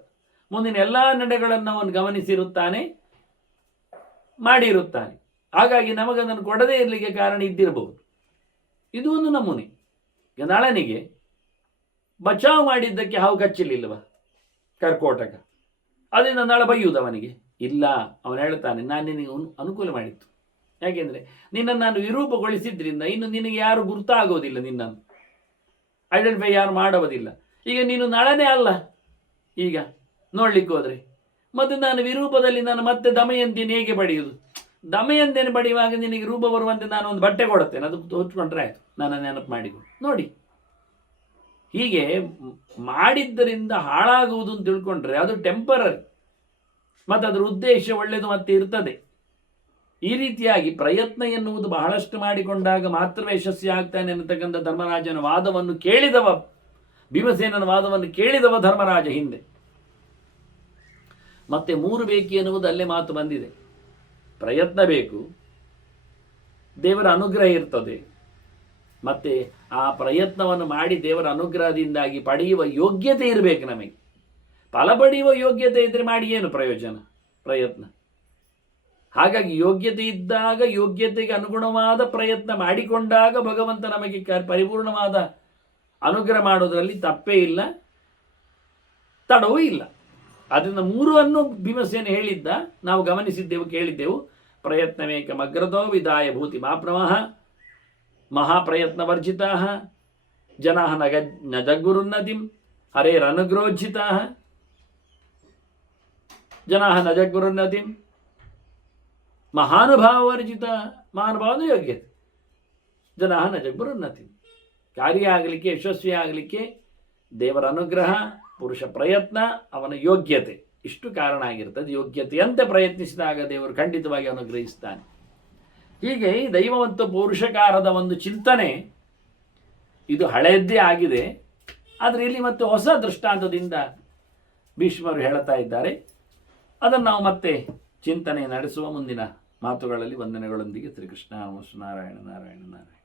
ಮುಂದಿನ ಎಲ್ಲ ನಡೆಗಳನ್ನು ಅವನು ಗಮನಿಸಿರುತ್ತಾನೆ, ಮಾಡಿರುತ್ತಾನೆ. ಹಾಗಾಗಿ ನಮಗದನ್ನು ಕೊಡದೇ ಇರಲಿಕ್ಕೆ ಕಾರಣ ಇದ್ದಿರಬಹುದು. ಇದು ಒಂದು ನಮೂನೆ. ಈಗ ನಳನಿಗೆ ಬಚಾವ್ ಮಾಡಿದ್ದಕ್ಕೆ ಹಾವು ಕಚ್ಚಲಿಲ್ಲವ ಕರ್ಕೋಟಕ, ಅದರಿಂದ ನಳ ಬೈಯುವುದು ಅವನಿಗೆ ಇಲ್ಲ. ಅವನು ಹೇಳ್ತಾನೆ, ನಾನು ನಿನಗೆ ಅನುಕೂಲ ಮಾಡಿತ್ತು. ಯಾಕೆಂದರೆ ನಿನ್ನನ್ನು ನಾನು ವಿರೂಪಗೊಳಿಸಿದ್ರಿಂದ ಇನ್ನು ನಿನಗೆ ಯಾರು ಗುರ್ತಾಗೋದಿಲ್ಲ, ನಿನ್ನನ್ನು ಐಡೆಂಟಿಫೈ ಯಾರು ಮಾಡುವುದಿಲ್ಲ. ಈಗ ನೀನು ನಳನೇ ಅಲ್ಲ ಈಗ ನೋಡ್ಲಿಕ್ಕೆ ಹೋದರೆ. ಮತ್ತು ನಾನು ವಿರೂಪದಲ್ಲಿ ನಾನು ಮತ್ತೆ ದಮಯಂತಿಯನ್ನು ಹೇಗೆ ಪಡೆಯುವುದು? ದಮಯಂತಿಯನ್ನು ಪಡೆಯುವಾಗ ನಿನಗೆ ರೂಪ ಬರುವಂತೆ ನಾನು ಒಂದು ಬಟ್ಟೆ ಕೊಡುತ್ತೇನೆ, ಅದು ಹೊಚ್ಕೊಂಡ್ರೆ ಆಯಿತು, ನನ್ನ ನೆನಪು ಮಾಡಿಕೊಂಡು ನೋಡಿ. ಹೀಗೆ ಮಾಡಿದ್ದರಿಂದ ಹಾಳಾಗುವುದು ಅಂತ ತಿಳ್ಕೊಂಡ್ರೆ ಅದು ಟೆಂಪರರಿ, ಮತ್ತು ಅದರ ಉದ್ದೇಶ ಒಳ್ಳೆಯದು ಮತ್ತೆ ಇರ್ತದೆ. ಈ ರೀತಿಯಾಗಿ ಪ್ರಯತ್ನ ಎನ್ನುವುದು ಬಹಳಷ್ಟು ಮಾಡಿಕೊಂಡಾಗ ಮಾತ್ರವೇ ಯಶಸ್ವಿ ಆಗ್ತಾನೆ ಅನ್ನತಕ್ಕಂಥ ಧರ್ಮರಾಜನ ವಾದವನ್ನು ಕೇಳಿದವ, ಭೀಮಸೇನನ ವಾದವನ್ನು ಕೇಳಿದವ ಧರ್ಮರಾಜ ಹಿಂದೆ. ಮತ್ತೆ 3 ಬೇಕು ಎನ್ನುವುದು ಅಲ್ಲೇ ಮಾತು ಬಂದಿದೆ. ಪ್ರಯತ್ನ ಬೇಕು, ದೇವರ ಅನುಗ್ರಹ ಇರ್ತದೆ, ಮತ್ತೆ ಆ ಪ್ರಯತ್ನವನ್ನು ಮಾಡಿ ದೇವರ ಅನುಗ್ರಹದಿಂದಾಗಿ ಪಡೆಯುವ ಯೋಗ್ಯತೆ ಇರಬೇಕು ನಮಗೆ. ಫಲ ಪಡೆಯುವ ಯೋಗ್ಯತೆ ಇದ್ದರೆ ಮಾಡಿ ಏನು ಪ್ರಯೋಜನ ಪ್ರಯತ್ನ? ಹಾಗಾಗಿ ಯೋಗ್ಯತೆ ಇದ್ದಾಗ ಯೋಗ್ಯತೆಗೆ ಅನುಗುಣವಾದ ಪ್ರಯತ್ನ ಮಾಡಿಕೊಂಡಾಗ ಭಗವಂತ ನಮಗೆ ಪರಿಪೂರ್ಣವಾದ ಅನುಗ್ರಹ ಮಾಡೋದರಲ್ಲಿ ತಪ್ಪೇ ಇಲ್ಲ, ತಡವೂ ಇಲ್ಲ. ಅದರಿಂದ 3 ಭೀಮಸೇನ ಹೇಳಿದ್ದ, ನಾವು ಗಮನಿಸಿದ್ದೆವು, ಕೇಳಿದ್ದೆವು. ಪ್ರಯತ್ನಮೇಕಮಗ್ರತೋ ವಿದಾಯ ಭೂತಿ ಮಾಪ್ರಮಃ ಮಹಾಪ್ರಯತ್ನ ವರ್ಜಿತಾ ಜನಾ ನ ಜಗ್ಗುರುನ್ನತಿಂ ಹರೇರನುಗ್ರೋಜ್ಜಿತಾ ಜನಾ ನ ಜಗ್ಗುರುನ್ನತಿಂ ಮಹಾನುಭಾವವರ್ಜಿತ. ಮಹಾನುಭಾವದ ಯೋಗ್ಯತೆ, ಜನಾ ನ ಜಗ್ಗುರುನ್ನತಿಂ. ಕಾರ್ಯ ಆಗಲಿಕ್ಕೆ, ಯಶಸ್ವಿ ಆಗಲಿಕ್ಕೆ ದೇವರ ಅನುಗ್ರಹ, ಪುರುಷ ಪ್ರಯತ್ನ, ಅವನ ಯೋಗ್ಯತೆ, ಇಷ್ಟು ಕಾರಣ ಆಗಿರ್ತದೆ. ಯೋಗ್ಯತೆಯಂತೆ ಪ್ರಯತ್ನಿಸಿದಾಗ ದೇವರು ಖಂಡಿತವಾಗಿ ಅನುಗ್ರಹಿಸ್ತಾನೆ. ಹೀಗೆ ದೈವ ಮತ್ತು ಪೌರುಷಕಾರದ ಒಂದು ಚಿಂತನೆ ಇದು ಹಳೆಯದ್ದೇ ಆಗಿದೆ. ಆದರೆ ಇಲ್ಲಿ ಮತ್ತೆ ಹೊಸ ದೃಷ್ಟಾಂತದಿಂದ ಭೀಷ್ಮರು ಹೇಳ್ತಾ ಇದ್ದಾರೆ. ಅದನ್ನು ನಾವು ಮತ್ತೆ ಚಿಂತನೆ ನಡೆಸುವ ಮುಂದಿನ ಮಾತುಗಳಲ್ಲಿ ವಂದನೆಗಳೊಂದಿಗೆ ಶ್ರೀಕೃಷ್ಣ ನಾರಾಯಣ ನಾರಾಯಣ ನಾರಾಯಣ.